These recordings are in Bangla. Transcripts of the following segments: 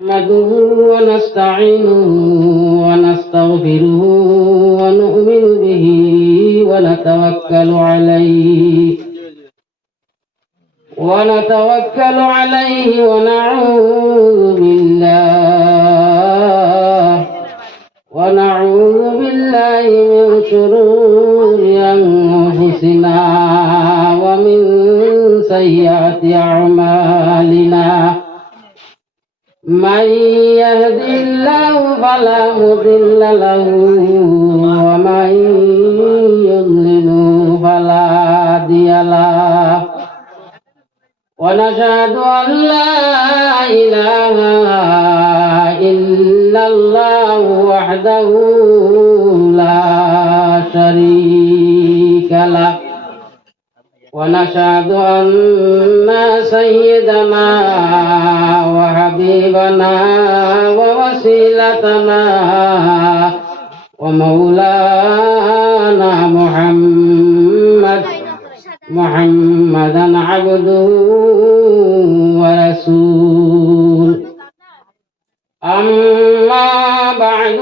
نحمده ونستعينه ونستغفره ونؤمن به ونتوكل عليه ونعوذ بالله من شرور أنفسنا ومن سيئات أعمالنا. من يهد الله فلا مضل له ومن يضلل فلا هادي له. ونشهد أن لا إله إلا الله وحده لا شريك له. ونشهد أن سيدنا وحبيبنا ووسيلتنا ومولانا محمدا عبده ورسوله. أما بعد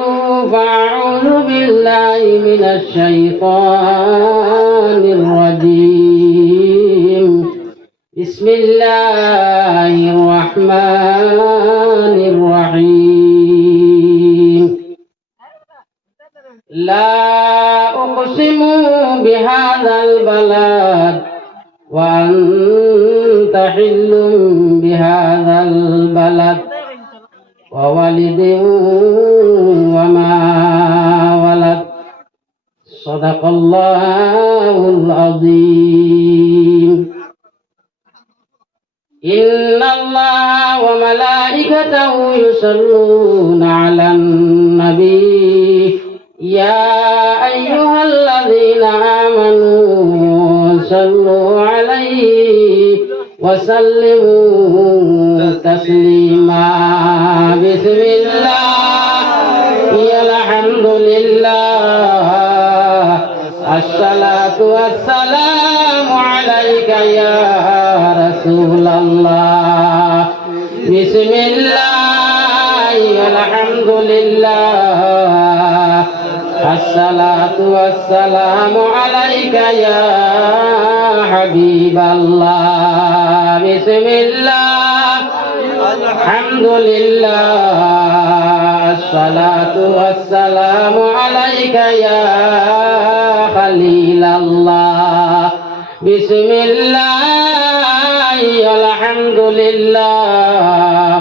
فأعوذ بالله من الشيطان الرجيم. بسم الله الرحمن الرحيم. لا أقسم بهذا البلد وأنت حل بهذا البلد ووالد وما ولد. صدق الله العظيم. إن الله وملائكته يصلون على النبي يا أيها الذين آمنوا صلوا عليه وسلموا تسليما. بسم الله الحمد لله الصلاة والسلام عليك يا رسول الله. بسم الله الحمد لله الصلاة والسلام عليك يا حبيب الله. بسم الله الحمد لله الصلاة والسلام عليك يا خليل الله. بسم الله الحمد لله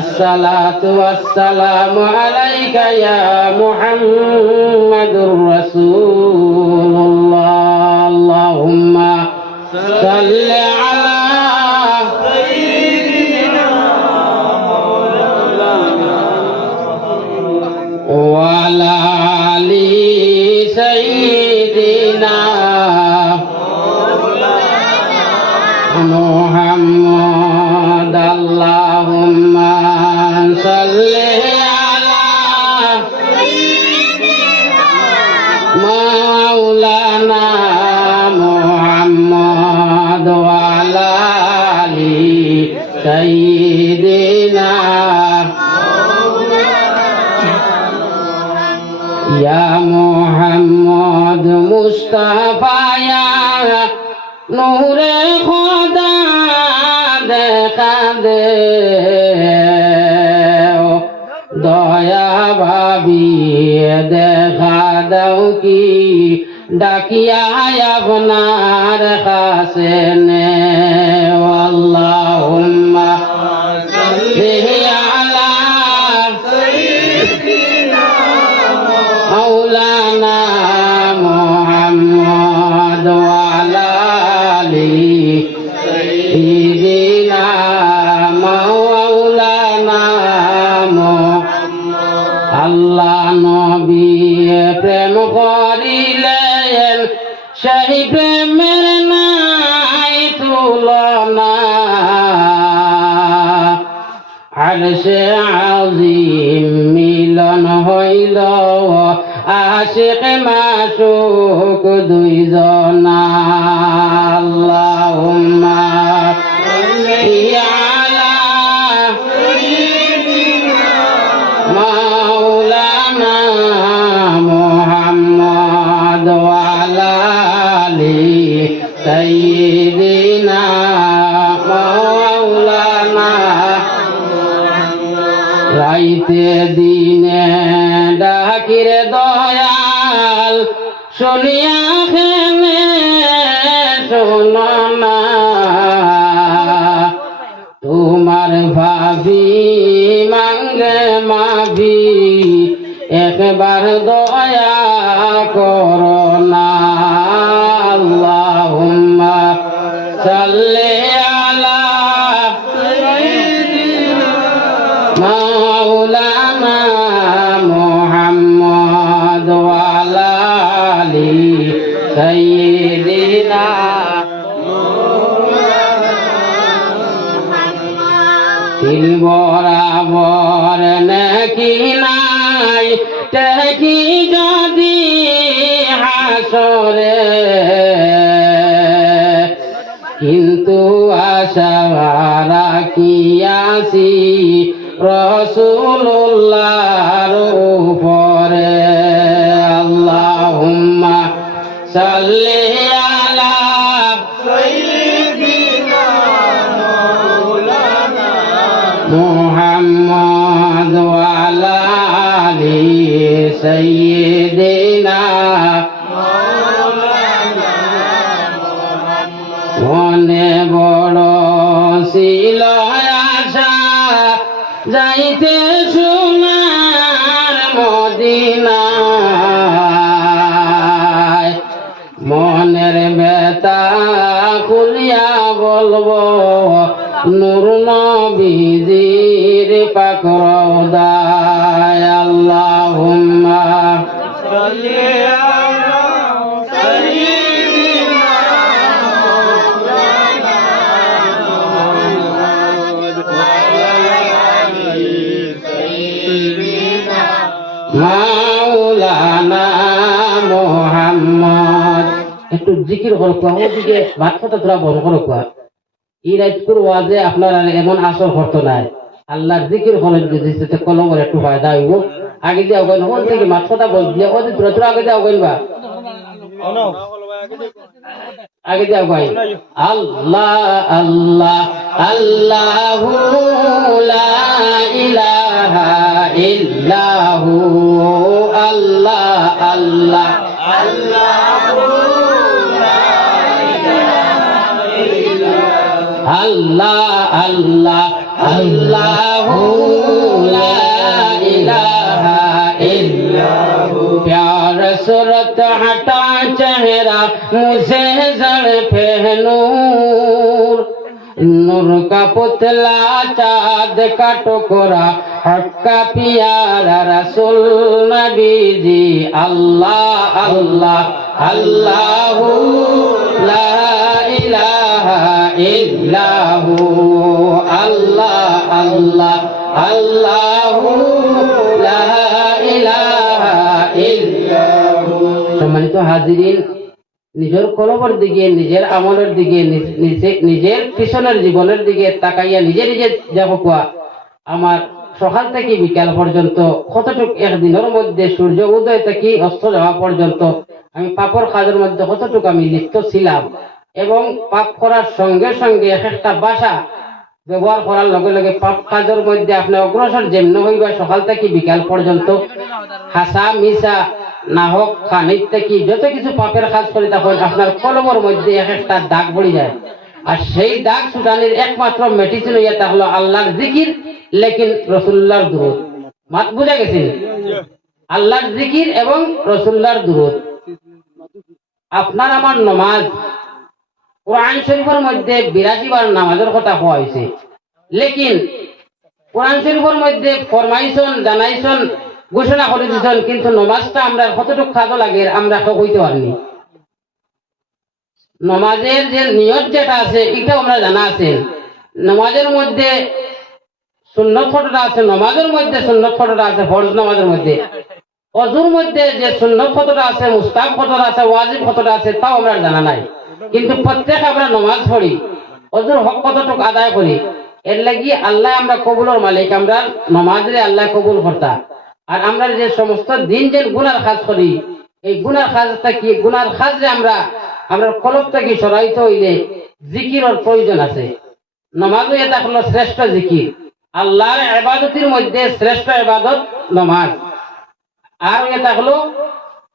الصلاة والسلام عليك يا محمد رسول الله. اللهم صل على سيدنا مولانا وعلى آل سيدنا محمد. اللهم صل على سيدنا مولانا محمد وعلى آل سيدنا يا محمد مصطفى يا نور خدا দেখা দে দয়া ভাবি দেখা দাও কি ডাকিয়া আপনার কাছে নে। আল্লাহুম্মা সাল্লি আলা সাইয়্যিদিনা মাওলানা মুহাম্মদ ওয়া আলা আলি সাইয়্যিদিনা মাওলানা মুহাম্মদ। আল্লাহ নবী প্রেম করিলেন সেই প্রেমের নাই তুলনা। আরশে আজিম মিলন হইল আশিক মাশুক দুইজনা। আল্লাহুম্মা সাল্লি আলা সাইয়্যিদিনা রাইতে দিনে ডাকিরে দয়াল শুনিয়া খেনে শোনো না তোমার ভাবি মাঙ্গে মাভি একবার দয়া করো না আল্লাহুম্মা সাল্লি আলা মাওলানা মুহাম্মদ ওয়া আলা আলি সাইয়্যিদিনা দিল বরাবর নাকি নাই দেখি যদি হাসরে কিন্তু আশা রাখিয়াছি রাসূলুল্লাহর উপরে আল্লাহুম্মা সাল্লি আলা সাইয়্যিদিনা মাওলানা মুহাম্মদ ওয়া আলা আলি সাইয়্যিদিনা মাওলানা মুহাম্মদ মনে বড় ছিল আশা যাইতে সোনার মদিনায় মনের ব্যথা খুলিয়া বলবো নূর নবীজির পাক রওদায় আল্লাহুম্মা সাল্লি আলা সাইয়্যিদিনা মাওলানা মুহাম্মদ ওয়া আলা আলি সাইয়্যিদিনা মাওলানা মুহাম্মদ একটু জিকির করো ওদিকে ভাত কথা তোরা বড় করো এই রাজপুর ওয়াজে আপনার এমন আসর করতো নাই আল্লাহর জিকির হলেন যদি কলমের একটু ফায়দা হইব আগে দিয়ে অগেন হল থেকে মাছ কথা বল দিয়ে ওদি তোরা তোরা আগে দিয়ে অগেন বা আগে দিয়ে অগাই আল্লাহ আল্লাহ আল্লাহু লা ইলাহা ইল্লাহু আল্লাহ আল্লাহ আল্লাহু আল্লাহ আল্লাহ আল্লাহু লা ইলাহা ইল্লাহু प्यार सूरत हटा चेहरा मुझे ज़ल्फ़े नूर नूर का पुतला चाँद का टुकड़ा हक का प्यारा रसूल नबी जी अल्लाह अल्लाह अल्लाहु ला इलाहा इल्लाहु अल्लाह अल्लाह अल्लाहु ला इलाहा इल्लाहु সম্মানিত হাজিরিন নিজের কলমের দিকে নিজের আমলের দিকে নিজের পিছনের জীবনের দিকে তাকাইয়া নিজে নিজে দেখো আমার সকাল থেকে বিকাল পর্যন্ত কতটুকু একদিনের মধ্যে সূর্য উদয় থেকে অস্ত যাওয়া পর্যন্ত আমি পাপর কাজের মধ্যে কতটুকু আমি লিপ্ত ছিলাম এবং পাপ করার সঙ্গে সঙ্গে একটা ভাষা ব্যবহার করার লগে লগে পাপ কাজের মধ্যে আপনি অগ্রসর যেমন হইবা সকাল থেকে বিকাল পর্যন্ত হাসা মিশা না হোক খানির থেকে যত কিছু পাপের কাজ করে তখন আপনার কলমের মধ্যে একটা দাগ পড়ে যায় আর সেই দাগ ছুটানির একমাত্র মেডিসিন হইয়া তা হলো আল্লাহর জিকির লেকিন রাসূলুল্লাহর দুরূদ মাত বুঝা গেছে আল্লাহর জিকির এবং রাসূলুল্লাহর দুরূদ আপনার আমার নামাজ কোরআন শরীফের মধ্যে 82 বার নামাজের কথা কোয়া হয়েছে লেকিন কোরআন শরীফের মধ্যে ফরমাইশন জানাইছেন ঘোষণা করে দিয়েছেন কিন্তু নামাজটা আমরা কতটুকু খাদো লাগে আমরা কইতে পারিনি নামাজের যে নিয়ত যেটা আছে এটাও আমরা জানা আছে নামাজের মধ্যে সুন্নত ফটোটা আছে নামাজের মধ্যে সুন্নত ফটোটা আছে ফরজ নামাজের মধ্যে ওযুর মধ্যে যে সুন্নত ফটোটা আছে মুস্তাহাব ফটোটা আছে ওয়াজিব ফটোটা আছে তাও আমরা জানা নাই কিন্তু প্রত্যেক আমরা নামাজ পড়ি ওযুর হক কতটুকু আদায় করি এর লাগি আল্লাহ আমরা কবুলের মালিক আমরা নামাজে আল্লাহ কবুল করতা আর আমরা যে সমস্ত দিন যে গুনার কাজ করি এই গুনার কাজটা কি গুনার কাজ যে আমরা কলবটা কি সরাইতে হইলে জিকিরের প্রয়োজন আছে নামাজও এটা হলো শ্রেষ্ঠ জিকির আল্লাহর ইবাদতের মধ্যে শ্রেষ্ঠ ইবাদত নামাজ। আর এটা হলো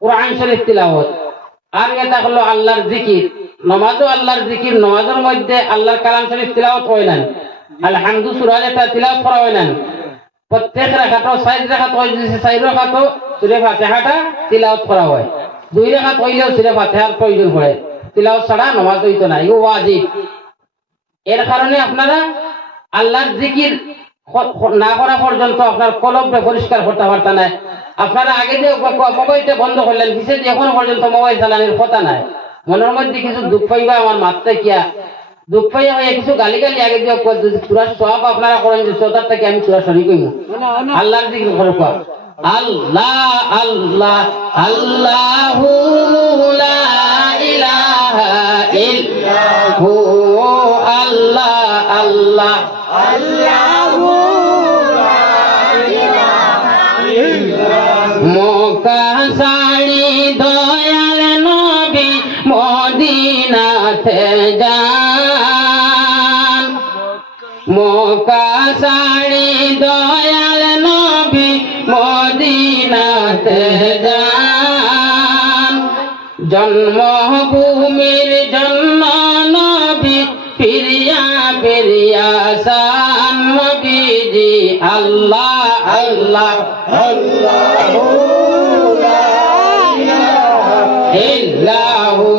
কোরআন শরীফ তিলাওয়াত। আর এটা হলো আল্লাহর জিকির। নামাজও আল্লাহর জিকির, নামাজের মধ্যে আল্লাহর কালাম শরীফ তিলাওয়াত হয় না, আলহামদু সূরা এটা তিলাওয়াত করা হয় না। প্রত্যেক রাকাতও 6 রাকাত হয়, 6 রাকাতও সূরা ফাতিহাটা তিলাওয়াত করা হয়। 2 রাকাত হইলেও সূরা ফাতিহার প্রয়োজন পড়ে, তিলাওয়াত ছাড়া নামাজ হইতো না, এগুলো ওয়াজিব। এর কারণে আপনারা আল্লাহর জিকির না করা পর্যন্ত আপনার কলবটা পরিষ্কার করতে পারতেন না। আপনারা আগে যে মোবাইলটা বন্ধ করলেন, বিশেষ এখনো পর্যন্ত মোবাইল চালানোর কথা নাই। মনের মধ্যে কিছু দুঃখ পাইবা, আমার মাত্রায় কিয়া দুঃখ পাইয়া হয়ে কিছু গালি গালি আগে দিয়ে পুরা সব আপনারা করেন যে চোদার থেকে আমি পুরা সরি কইব। আল্লাহর জিকির করে আল্লাহ আল্লাহ আল্লাহু লা ইলাহা ইল্লাহু আল্লাহ আল্লাহ আল্লাহু লা ইলাহা ইল্লাহু। মক্কা ছাড়ি দয়াল নবী মদিনাতে যান, মক্কা ছাড়ি দয়াল নবী মদিনাতে যান। জন্মভূমির জন্য নবী ফিরিয়া ফিরিয়া সান নবীজি আল্লাহ আল্লাহ আল্লাহু লা ইলাহা ইল্লাহু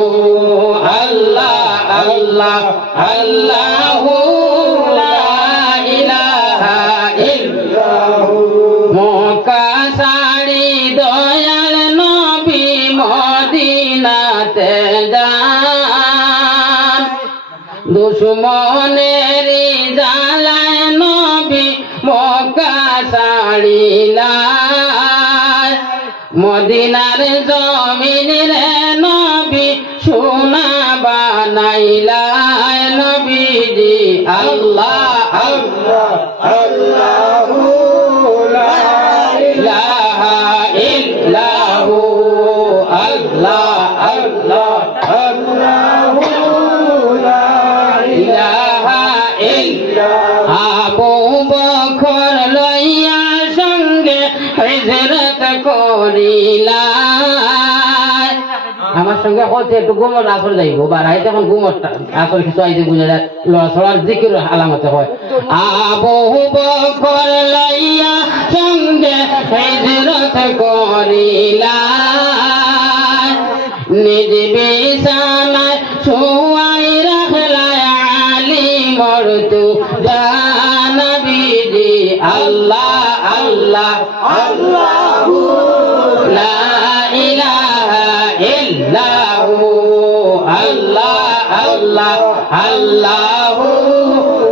আল্লাহ আল্লাহ আল্লাহু লা ইলাহা ইল্লাহু। মক্কা ছাড়ি দয়াল নবী মদিনাতে যান। দুশমনের জ্বালায় নবী মক্কা ছাড়িলায়, মদিনার জমিন রে নবী সোনা বানাইলায় নবীজি আল্লাহ আল্লাহ আল্লাহু লা ইলাহা ইল্লাহু আল্লাহ আল্লাহ আল্লাহু লা ইলাহা ইল্লাহু। আবু বকর লইয়া সঙ্গে হিজরত করিলা, আমার সঙ্গে হচ্ছে একটু গুমর আসর যাইব বাড়াই, তখন গুমর আসর কিছু আইতে বুঝে যায়, লড়াচড়ার জিকির আলামতে হয়। আবু বকর লইয়া সঙ্গে হিজরত করিলা, নিজ বিছানায় শুয়াই রাখলায় আলী মরতু জানবীজি আল্লাহ আল্লাহ আল্লাহু লা ইলাহা ইল্লাহু আল্লাহ আল্লাহ আল্লাহু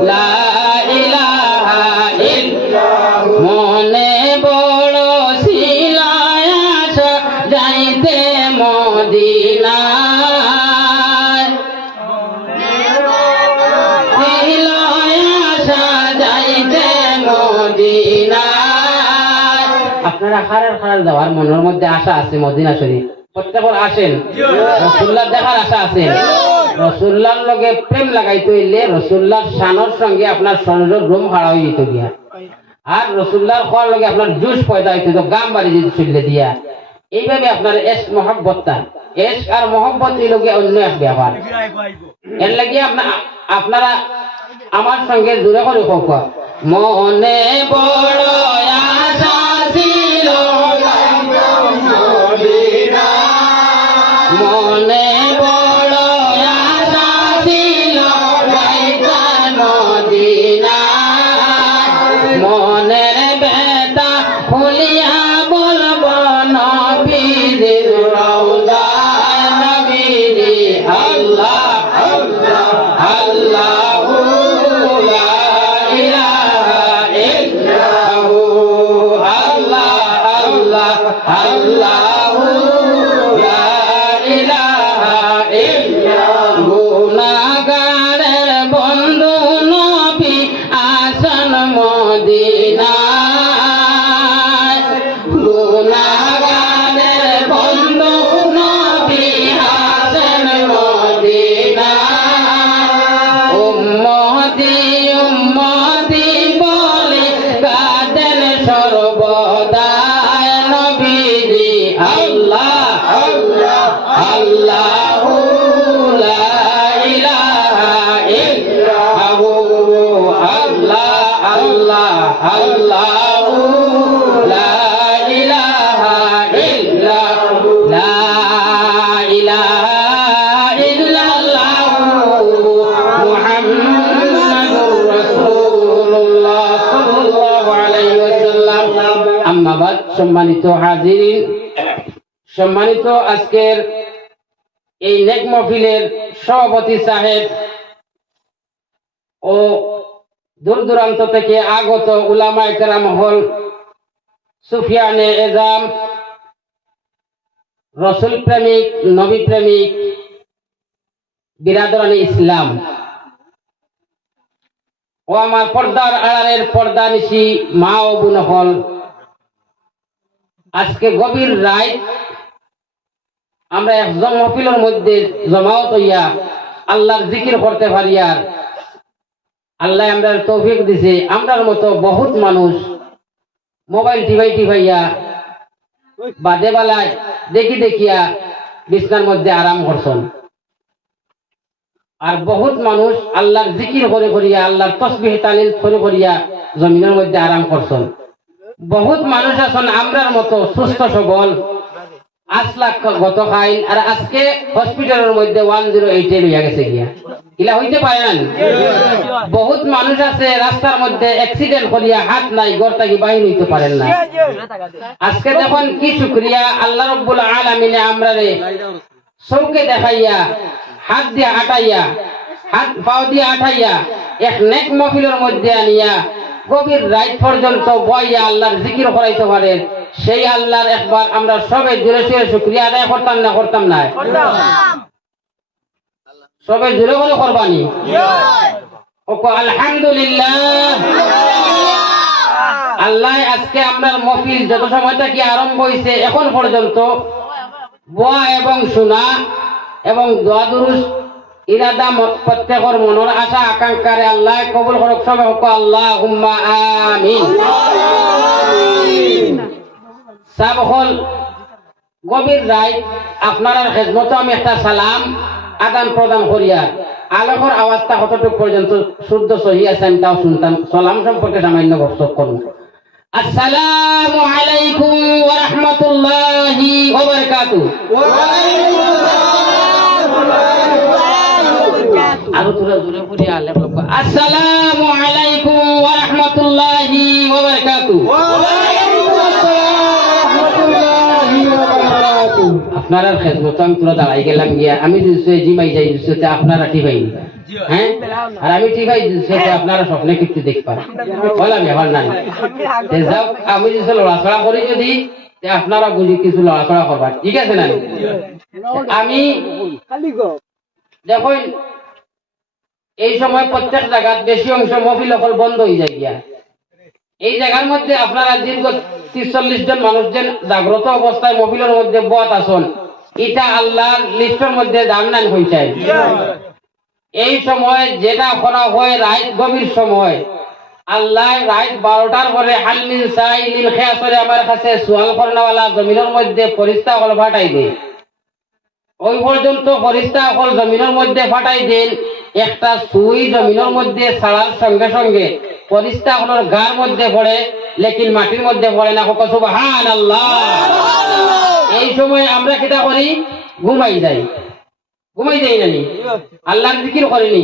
লা ইলাহা ইল্লাহু। মনে বড় ছিল আশা যাইতে মদিনায়, ছিল আশা যাইতে মদিনায়। আপনারা খারার খারার যাওয়ার মনের মধ্যে আশা আছে মদিনা শরীফ, প্রত্যেকবার আসেন, রাসূলুল্লাহ দেখার আশা আছে। রাসূলুল্লাহর লগে প্রেম লাগাইতে হইলে রাসূলুল্লাহর শানের সঙ্গে আপনার সংযোগ রুম হারা হয়ে যেত গিয়া, আর রাসূলুল্লাহর খাওয়ার লগে আপনার জোশ পয়দা হইতো, গাম বাড়ি যেত চললে দিয়া। এইভাবে আপনার এশক মহব্বতটা, এশক আর মহব্বত এই লগে অন্য এক ব্যাপার। এর লাগিয়ে আপনারা আমার সঙ্গে জোরে করে হোক, মনে বড় আশা ছিল মনে বড় আশা ছিল মদিনা, মনের বেতা খুলিয়া বলব নবীজির রওজা নবীজি আল্লাহ আল্লাহ আল্লাহু লা ইলাহা ইল্লাল্লাহ ওয়াসাল্লাম। আম্মা বাদ, সম্মানিত হাজিরিন, সম্মানিত আজকের এই নেক মাহফিলের সভাপতি সাহেব ও দূর দূরান্ত থেকে আগত উলামায়ে কেরাম হল, সুফিয়ানে এজাম, রসুল প্রেমিক, নবী প্রেমিক, বিরাদরানি ইসলাম ও আমার পর্দার আড়ালের পর্দানিশী মা ও বোন হল, আজকে গভীর রাত আমরা একজন মাহফিলের মধ্যে জমায়েত হইয়া আল্লাহর জিকির করতে পারি। আর আল্লাহ আমরা তৌফিক দিছে, আমরার মতো বহুত মানুষ মোবাইল টিভাইয়া বাদে বেলায় দেখিয়া বিছনার মধ্যে আরাম করছেন। আর বহুত মানুষ আল্লাহর জিকির করে করিয়া, আল্লাহর তসবিহ তালিল করে করিয়া জমিনের মধ্যে আরাম করছেন। বহুত মানুষ আছেন আমরার মতো সুস্থ সবল, 8 লাখ গত খাইল, আর আজকে হসপিটালের মধ্যে 108 লইয়া গেছে গিয়া। ইলা হইতে পারে না। বহুত মানুষ আছে রাস্তার মধ্যে অ্যাক্সিডেন্ট করিয়া হাত নাই, ঘর থেকে বাইরে হইতে পারেন না। আজকে দেখুন কি শুকরিয়া আল্লাহ রাব্বুল আলামিনে আমরারে চৌকে দেখাইয়া, হাত দিয়ে আটাইয়া, হাত পাও দিয়ে আটাইয়া এক নেক মাহফিলের মধ্যে আনিয়া গভীর রাত পর্যন্ত বইয়া আল্লাহর জিকির করাইতে পারেন। সেই আল্লাহর একবার আমরা সবাই জোরে জোরে শুকরিয়া আদায় করতাম না? করতাম না? সবাই জোরে করে করবানি। আলহামদুলিল্লাহ। আল্লাহ আজকে আমরা মাহফিল যত সময় থেকে আরম্ভ হয়েছে এখন পর্যন্ত বোয়া এবং শোনা এবং দোয়া দুরুস ইরাদা প্রত্যেকের মনের আশা আকাঙ্ক্ষারে আল্লাহ কবুল করুক। সবাই আল্লাহুম্মা আমিন। সব হল গভীর রাত আপনার খেদমত আমি একটা সালাম আদান প্রদান করিয়া আলোকর আওয়াজটা কতটুকু পর্যন্ত শুদ্ধ সহি আছে আমি তাও শুনতাম। সালাম সম্পর্কে সামান্য বক্তব্য করুন। আসসালামু আলাইকুম ওয়া রাহমাতুল্লাহি ওয়া বারাকাতুহু। আরো তোরা জোরে পড়ে আলে বলবো আসসালামু আলাইকুম ওয়া রাহমাতুল্লাহি ওয়া বারাকাতুহু। আপনারা খেদমত আমি তোরা দাঁড়াই গেলাম গিয়া, আমি জিমাই যাই আপনারা টিভাই, হ্যাঁ, আর আমি টিভাই আপনারা স্বপ্নে কিছু দেখবেন বললাম ব্যাপার নাই। যাও আমি যদি লড়াচড়া করি যদি আপনারা বুঝি কিছু লড়াচড়া করবার, ঠিক আছে না? আমি দেখুন এই সময় প্রত্যেক জায়গার বেশি অংশ মহিলা সকল বন্ধ হয়ে যায় গিয়া। এই জায়গার মধ্যে আপনারা দীর্ঘ 30-40 জন মানুষ যে জাগ্রত অবস্থায় মহিলার মধ্যে বত আসন, এটা আল্লাহর লিস্টের মধ্যে দান হয়েছে। এই সময় যেটা করা হয় রাত গভীর সময়, আল্লাহ রাত 12টার পরে হালমিন সাইলিল খেয়াসরে আমার কাছে সোয়াল করনেওয়ালা জমিনের মধ্যে ফরিস্তা হল ফাটাই দেয়। ওই পর্যন্ত ফরিস্তা হল জমিনের মধ্যে ফাটাই দেন। একটা সুই জমিনের মধ্যে ছাড়ার সঙ্গে সঙ্গে ফরিস্তা হলোর গার মধ্যে পড়ে, লেকিন মাটির মধ্যে পড়ে না। সুবহানাল্লাহ। এই সময় আমরা কিটা করি? ঘুমাই যাই নানি? আল্লাহর জিকির করিনি?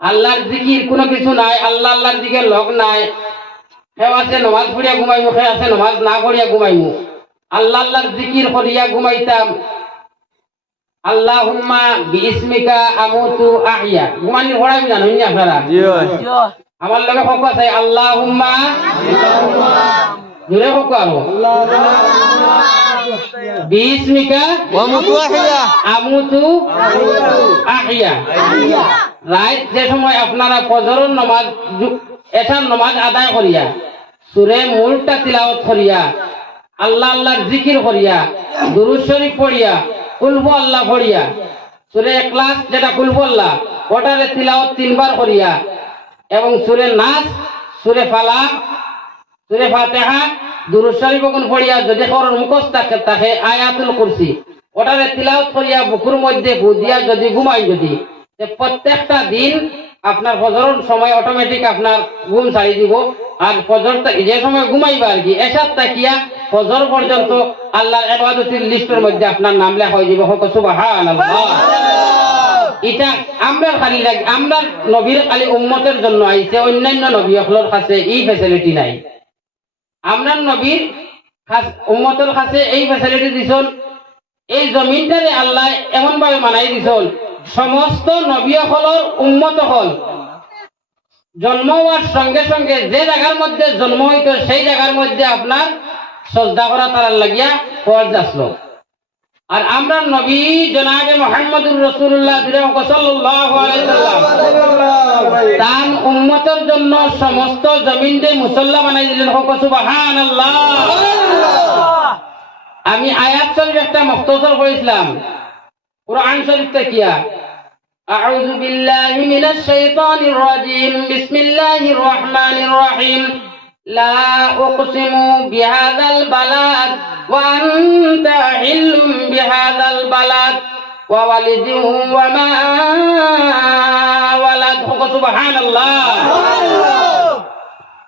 আল্লাহর জিকির কোনো কিছু নাই, আল্লাহর দিকে লগ নাই। কেউ আছে নমাজ পড়িয়া ঘুমাইমু, কেউ আছে নমাজ না পড়িয়া ঘুমাইমু। আল্লাহর জিকির করিয়া ঘুমাইতাম। আল্লাহুম্মা বিইসমিকা আমুতু আহইয়া, ঘুমানি পড়াই জানেন না আপনারা? আমার লগে কত আছে? আল্লাহুম্মা জোরে কত আরো বিইসমিকা আমুতু আহইয়া। রাত যে সময় আপনারা ফজরের নামাজ এটার নামাজ আদায় করিয়া সূরা মুলকটা তিলাওয়াত করিয়া আল্লাহর জিকির করিয়া দুরূদ শরীফ পড়িয়া কুল হু আল্লাহ পড়িয়া সূরা ইখলাস যেটা কুল হু আল্লাহ ওটারে তিলাওয়াত 3 বার করিয়া এবং সূরা নাস, সূরা ফালাক, সূরা ফাতিহা, দুরূদ শরীফ কোন পড়িয়া যদি কোরআন মুখস্থ থাকে আয়াতুল কুরসি ওটারে তিলাওয়াত করিয়া বুকুর মধ্যে বুদিয়া যদি ঘুমাই, যদি প্রত্যেকটা দিন আপনার ফজরের সময় অটোমেটিক আপনার ঘুম ছাড়ি দিব। আর ফজর যে সময় ঘুমাইবা আর কি এসার তাকিয়া ফজর পর্যন্ত আল্লাহর ইবাদতের লিস্টের মধ্যে আপনার নাম লেখা হয়ে যাবে। সুবহানাল্লাহ। এটা আমরা খালি আমরা নবীর খালি উম্মতের জন্য আইছে, অন্যান্য নবী সকলের কাছে এই ফ্যাসিলিটি নাই। আমরা নবীর উম্মতের কাছে এই ফ্যাসিলিটি দিছেন, এই জমিনটারে আল্লাহ এমন ভাবে মানাই দিছেন, সমস্ত নবী হলর উম্মত হল জন্ম হওয়ার সঙ্গে সঙ্গে যে জায়গার মধ্যে জন্ম হইত সেই জায়গার মধ্যে আপনার সজদা করা তার লাগিয়া ফরজ আসলো। আর আমরা নবী জনাবে মুহাম্মদুর রাসূলুল্লাহ সাল্লাল্লাহু আলাইহি সাল্লাম তার উম্মতের জন্য সমস্ত জমিনে মুসল্লা বানাই দিলেন। সুবহানাল্লাহ। আমি আয়াত শরীফ একটা মুখতাসার করেছিলাম, কুরআন শরীফ থেকে আউযু বিল্লাহি মিনাশ শাইতানির রাজীম বিসমিল্লাহির রহমানির রহিম লা উকসিমু বিহাযাল বালাদ ওয়া আনতা হিল্লুম বিহাযাল বালাদ ওয়া ওয়ালিদিন ওয়া মা ওয়ালাদ। সুবহানাল্লাহ।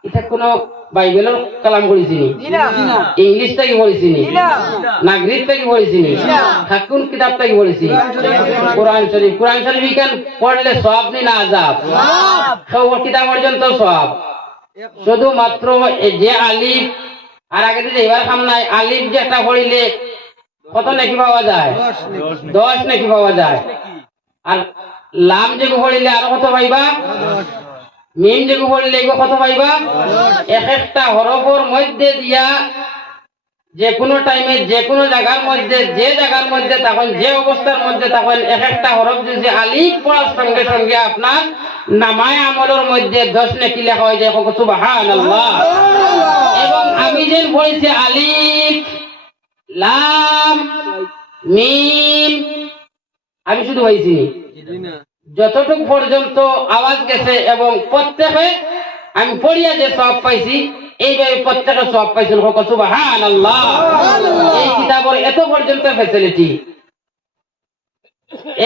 এটা কোন বাইবেলের কালাম করেছিনি, ইংলিশ থেকে পড়েছিনি, নাগরিক থেকে পড়েছিনি, কোন কিতাব থেকে পড়েছি? কোরআন শরীফ। কোরআন শরীফ কেন পড়লে সওয়াব নি না আযাব? সব কিতাব পর্যন্ত সওয়াব। শুধুমাত্র যে আলিফ আর আগে যে এবার খাম নাই, আলিফ যে একটা পড়িলে কত নাকি পাওয়া যায়? 10 নাকি পাওয়া যায়। আর লাম যে পড়িলে আরো কত পাইবা? মিম যে পড়িলে কত পাইবা? এক একটা হরফের মধ্যে দিয়া যে কোনো টাইমে যে কোনো জায়গার মধ্যে যে জায়গার মধ্যে তখন যে অবস্থার মধ্যে তখন এক একটা হরফ যদি আলিফ পড়ার সঙ্গে সঙ্গে আপনার নামায় আমলের মধ্যে 10 নেকি লেখা হয়ে যায়। সুবহানাল্লাহ। এবং আমি যে পড়েছি আলিফ লাম মিম, আমি শুধু হয়েছি যতটুকু পর্যন্ত আওয়াজ গেছে এবং প্রত্যেকে আমি পড়িয়া যে সওয়াব পাইছি এইভাবে প্রত্যেকে সওয়াব পাইছেন। সুবহানাল্লাহ। এই কিতাবের এত পর্যন্ত ফ্যাসিলিটি।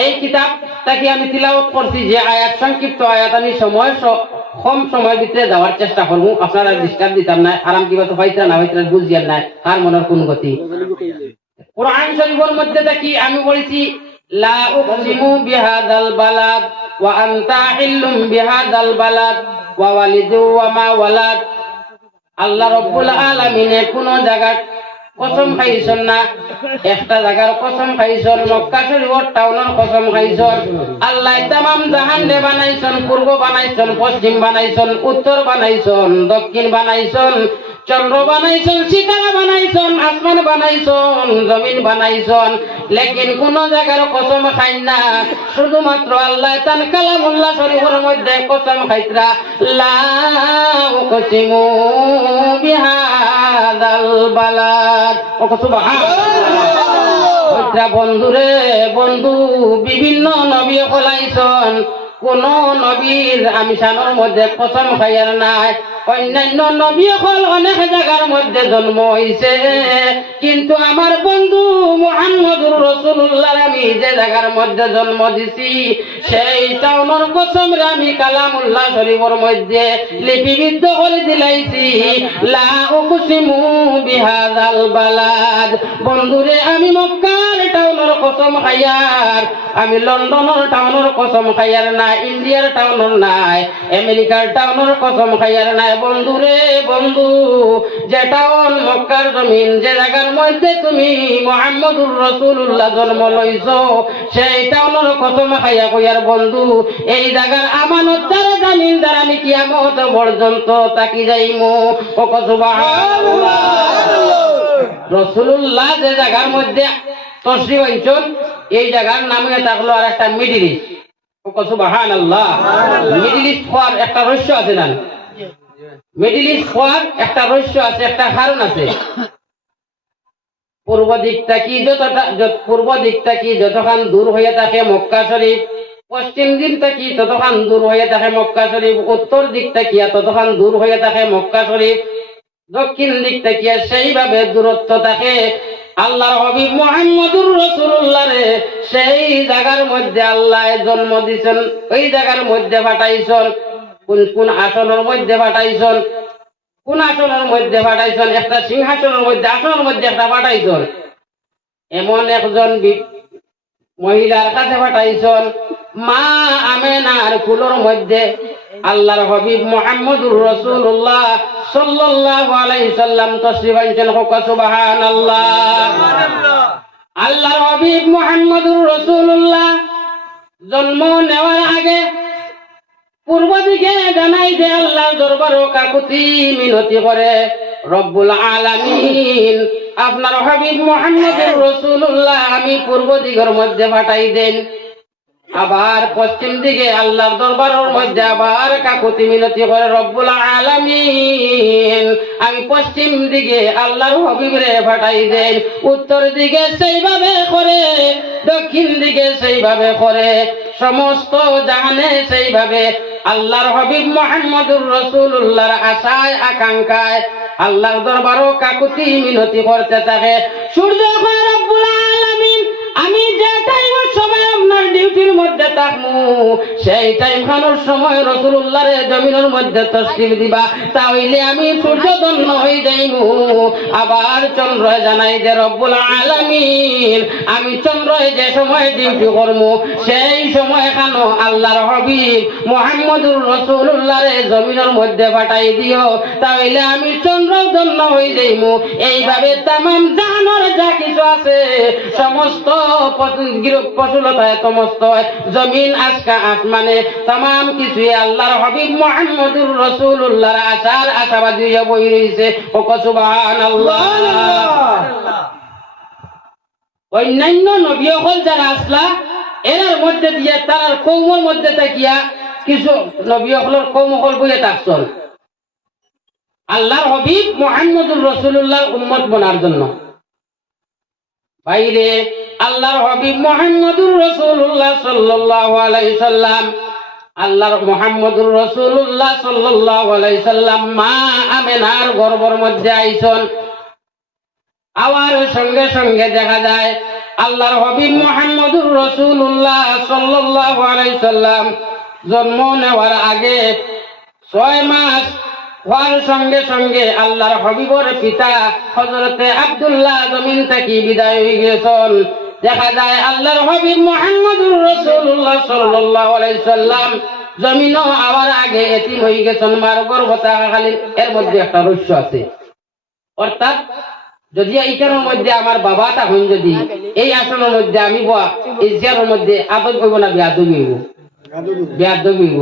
এই কিতাবটাকে আমি তিলাওয়াত করছি, যে আয়াত সংক্ষিপ্ত আয়াত আমি সময় কম সময়ের ভিতরে যাওয়ার চেষ্টা করবো। আপনারা ডিস্টার্ব দিতাম না, আরাম কিবা তো হইতে না হইতে বুঝিয়ান না আর মনের কোন গতি। কোরআন শরীফের মধ্যে দেখি আমি বলেছি লা উকসিমু বিহাযাল বালাদ ওয়া আনতা হিল্লুম বিহাযাল বালাদ ওয়া ওয়ালিদু ওয়া মা ওয়ালাদ। আল্লাহ রাব্বুল আলামিন কোন জায়গা কসম খাইছেন না, একটা জায়গার কসম খাইছেন, মক্কা শরীফের টাউনের কসম খাইছেন। আল্লাহ तमाम জাহানে বানাইছেন, পূর্ব বানাইছেন, পশ্চিম বানাইছেন, উত্তর বানাইছেন, দক্ষিণ বানাইছেন, চন্দ্র বানাইছেন, সিতারা বানাইছেন, আসমান বানাইছেন, জমিন বানাইছেন, লেকিন কোন জায়গার কসম খাই না। শুধুমাত্র আল্লাহ তান কালামুল্লাহ শরীফের মধ্যে কসম খাইতরা লা উকসিমু বিহাযাল বালাদ। সুবহানাল্লাহ। বন্ধুরে বন্ধু, বিভিন্ন নবী হলাইছেন, কোন নবীর আমি শানের মধ্যে কসম খাইয়ার নাই। অন্যান্য নবী হল অনেক জায়গার মধ্যে জন্ম হয়েছে, কিন্তু আমার বন্ধু মুহাম্মদুর রাসূলুল্লাহ আমি যে জায়গার মধ্যে জন্ম দিছি সেই টাউনের কসম আমি কালামুল্লাহ শরীফের মধ্যে লিপিবদ্ধ করে দিলাইছি লা উকসিমু বিহাযাল বালাদ। বন্ধুরে আমি মক্কার টাউনের কসম খাইয়ার, আমি লন্ডনের টাউনের কসম খাইয়ার না, ইন্ডিয়ার টাউনের নাই, আমেরিকার টাউনের কসম খাইয়ার নাই। বন্ধুরে বন্ধু, যে টাউন মক্কার জমিন যে জায়গার মধ্যে তুমি মুহাম্মদুর রাসূলুল্লাহ জন্ম লইছো সেই টাউনের কসম খাইয়া কইয়ার বন্ধু এই জায়গার আমানতদার জামিনদার আমি কিয়ামত পর্যন্ত তাকি যাইমু। ও সুবহানাল্লাহ। রাসূলুল্লাহ যে জায়গার মধ্যে তশরিফ আনছেন এই জায়গার নাম হয়ে থাকলো আর একটা মিডল ইস্ট। ও সুবহানাল্লাহ। মিডল ইস্ট হওয়ার একটা রহস্য আছে না? মিডল ইস্ট হওয়ার একটা রহস্য আছে, একটা কারণ আছে। পূর্ব দিকটা কি যতখান দূর হয়ে থাকে মক্কা শরীফ, পশ্চিম দিকটা কি ততখান দূর হয়ে থাকে মক্কা শরীফ, উত্তর দিকটা কি ততখান দূর হয়ে থাকে মক্কা শরীফ, দক্ষিণ দিকটা কি সেইভাবে দূরত্ব থাকে। আল্লাহর হাবিব মুহাম্মদুর রাসূলুল্লাহ রে সেই জায়গার মধ্যে আল্লাহ জন্ম দিয়েছেন, ওই জায়গার মধ্যে পাঠাইছেন। কোন আসনের মধ্যে পাঠাইছেন? কোন আসনের মধ্যে পাঠাইছেন? একটা সিংহাসনের মধ্যে, আসনের মধ্যে একটা পাঠাইছেন। এমন একজন মহিলার কাছে পাঠাইছেন, মা আমেনার কুলোর মধ্যে আল্লাহর হাবিব মুহাম্মদুর রাসূলুল্লাহ সাল্লাল্লাহু আলাইহি সাল্লাম তশরিফ আনছেন। সুবহানাল্লাহ। আল্লাহর হাবিব মুহাম্মদুর রাসূলুল্লাহ জন্ম নেওয়ার আগে পূর্ব দিকে জানাই যে আল্লাহর দরবারে কাকুতি মিনতি করে, রব্বুল আলামিন আপনার হাবিব মুহাম্মদুর রাসূলুল্লাহ আমি পূর্ব দিকের মধ্যে পাঠাই দেন। আবার পশ্চিম দিকে আল্লাহর দরবারের মধ্যে আবার কাকুতি মিনতি করে, রব্বুল আলামিন আমি পশ্চিম দিকে আল্লাহর হাবিবরে পাঠাই দেন। উত্তর দিকে সেইভাবে করে, দক্ষিণ দিকে সেইভাবে করে, সমস্ত জাহানে সেইভাবে আল্লাহর হাবিব মুহাম্মদুর রাসূলুল্লাহর আশায় আকাঙ্ক্ষায় আল্লাহর দরবারও কাকুতি মিনতি করতে থাকে। সূর্য কয় রব্বুল আলামিন আমি যে টাইমের সময় আপনার ডিউটির মধ্যে থাকবো সেই টাইম খানোর সময় রাসূলুল্লাহর জমিনের মধ্যে তশরিফ দিবা, তাহলে আমি সূর্য ধন্য হয়ে যাইব। আবার চন্দ্র জানাই যে রব্বুল আলামিন আমি চন্দ্র যে সময় ডিউটি করবো সেই সময় খানো আল্লাহর হাবিব মুহাম্মদুর রাসূলুল্লাহর জমিনের মধ্যে পাঠাই দিও, তাহলে আমি চন্দ্র ধন্য হয়ে যাইব। এইভাবে তামাম জাহানের যা কিছু আছে সমস্ত পশুলতায় সমস্ত জমিন আজকা আসমানে তামাম কিছুই আল্লাহর হাবিব মুহাম্মদুর রাসূলুল্লাহর আশার আশাবাদী হয়ে বই রয়েছে। সুবহানাল্লাহ। অন্যান্য নবী হল যারা আসলা এর মধ্যে দিয়ে তার কৌমের মধ্যে থাকিয়া কিছু নবী হলের কৌম হল বইয়ে থাকছেন আল্লাহর হাবিব মুহাম্মদুর রাসূলুল্লাহর উম্মত বনার জন্য। বাইরে আল্লাহর হাবিব মুহাম্মদুর রাসূলুল্লাহ সাল্লাল্লাহু আলাইহি সাল্লাম আল্লাহর মুহাম্মদুর রাসূলুল্লাহ সাল্লাল্লাহু আলাইহি সাল্লাম মা আমেনার গর্ভের মধ্যে আইছেন। আবার সঙ্গে সঙ্গে দেখা যায় আল্লাহর হাবিব মুহাম্মদুর রাসূলুল্লাহ সাল্লাল্লাহু আলাইহি সাল্লাম জন্ম নেওয়ার আগে 6 মাস হওয়ার সঙ্গে সঙ্গে আল্লাহর হাবিবের পিতা হযরতে আব্দুল্লাহ জমিন থেকে বিদায় হয়ে গেছেন। দেখা যায় আল্লাহর হাবিব মুহাম্মদুর রাসূলুল্লাহ সাল্লাল্লাহু আলাইহি সাল্লাম জমিনও আবার আগে এতিম হয়ে গেছেন মার গর্ভতাকালীন। এর মধ্যে একটা রহস্য আছে, অর্থাৎ যদি এইটার মধ্যে আমার বাবা তখন যদি এই আসনের মধ্যে আমি এই চেয়ারের মধ্যে আদব হইব না বেয়াদবি হইব? বেয়াদবি হইব।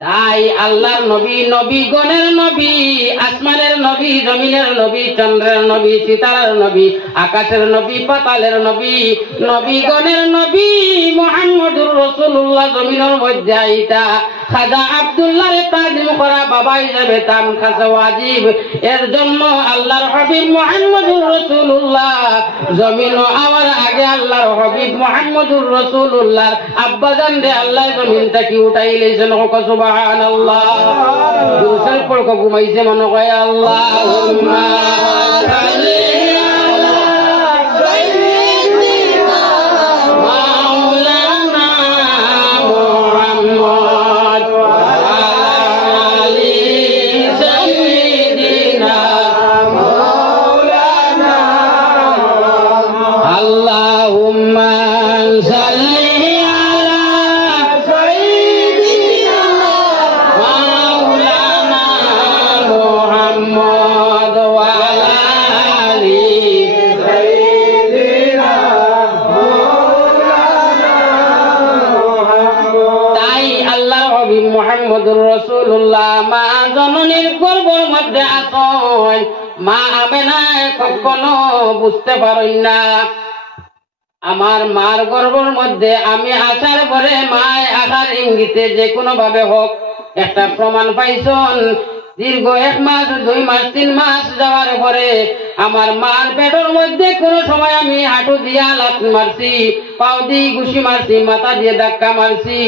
তাই আল্লাহর নবী, নবীগণের নবী, আসমানের নবী, জমিনের নবী, চন্দ্রের নবী, সিতারার নবী, আকাশের নবী, পাতালের নবী, নবীগণের নবী মুহাম্মদুর রাসূলুল্লাহ জমিনের মধ্যে আইতা খাজা আব্দুল্লাহর তাজিম করা বাবা হিসেবে তাম খাসা ওয়াজিব। এর জন্য আল্লাহর হাবিব মুহাম্মদুর রাসূলুল্লাহ জমিন আওয়ার আগে আল্লাহর হাবিব মুহাম্মদুর রাসূলুল্লাহ আব্বাজান রে আল্লাহ জমিন থেকে উঠাই লইছেন। সুবহানাল্লাহ। দুসর পর কো ঘুমাইছে মনে কয় আল্লাহুম্মা সাল্লি মুহাম্মদুর রাসূলুল্লাহ মা জননীর গর্ভের মধ্যে আসেন। মা আমেনা কখনো বুঝতে পারেন না আমার মার গর্ভের মধ্যে আমি আসার পরে মায় আসার ইঙ্গিতে যে কোনো ভাবে হোক একটা প্রমাণ পাইছেন। দীর্ঘ 1 মাস 2 মাস 3 মাস যাওয়ার পরে আমার মার পেটের মধ্যে কোন সময় আমি হাঁটু দিয়া লাথ মারছি, পাও দিয়ে ঘুষি মারছি, মাথা দিয়ে ধাক্কা মারছি,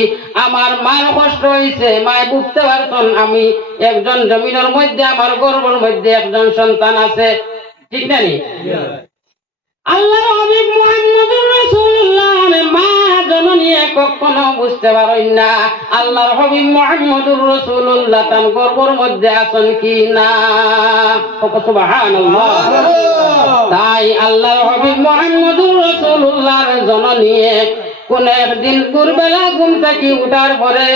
আমার মার কষ্ট হয়েছে। মায় বুঝতে পারছেন আমি একজন জমিনের মধ্যে আমার গর্ভের মধ্যে একজন সন্তান আছে। ঠিক না? আল্লাহর হাবিব মুহাম্মদুর রাসূলুল্লাহ মা জননী কখনো বুঝতে পারেন না আল্লাহর হাবিব মুহাম্মদুর রাসূলুল্লাহ তার গর্ভের মধ্যে আছেন কি না। সুবহানাল্লাহ। তাই আল্লাহর হাবিব মুহাম্মদুর রাসূলুল্লাহর জননী কোন একদিন ভোরবেলা ঘুম থেকে উঠার পরে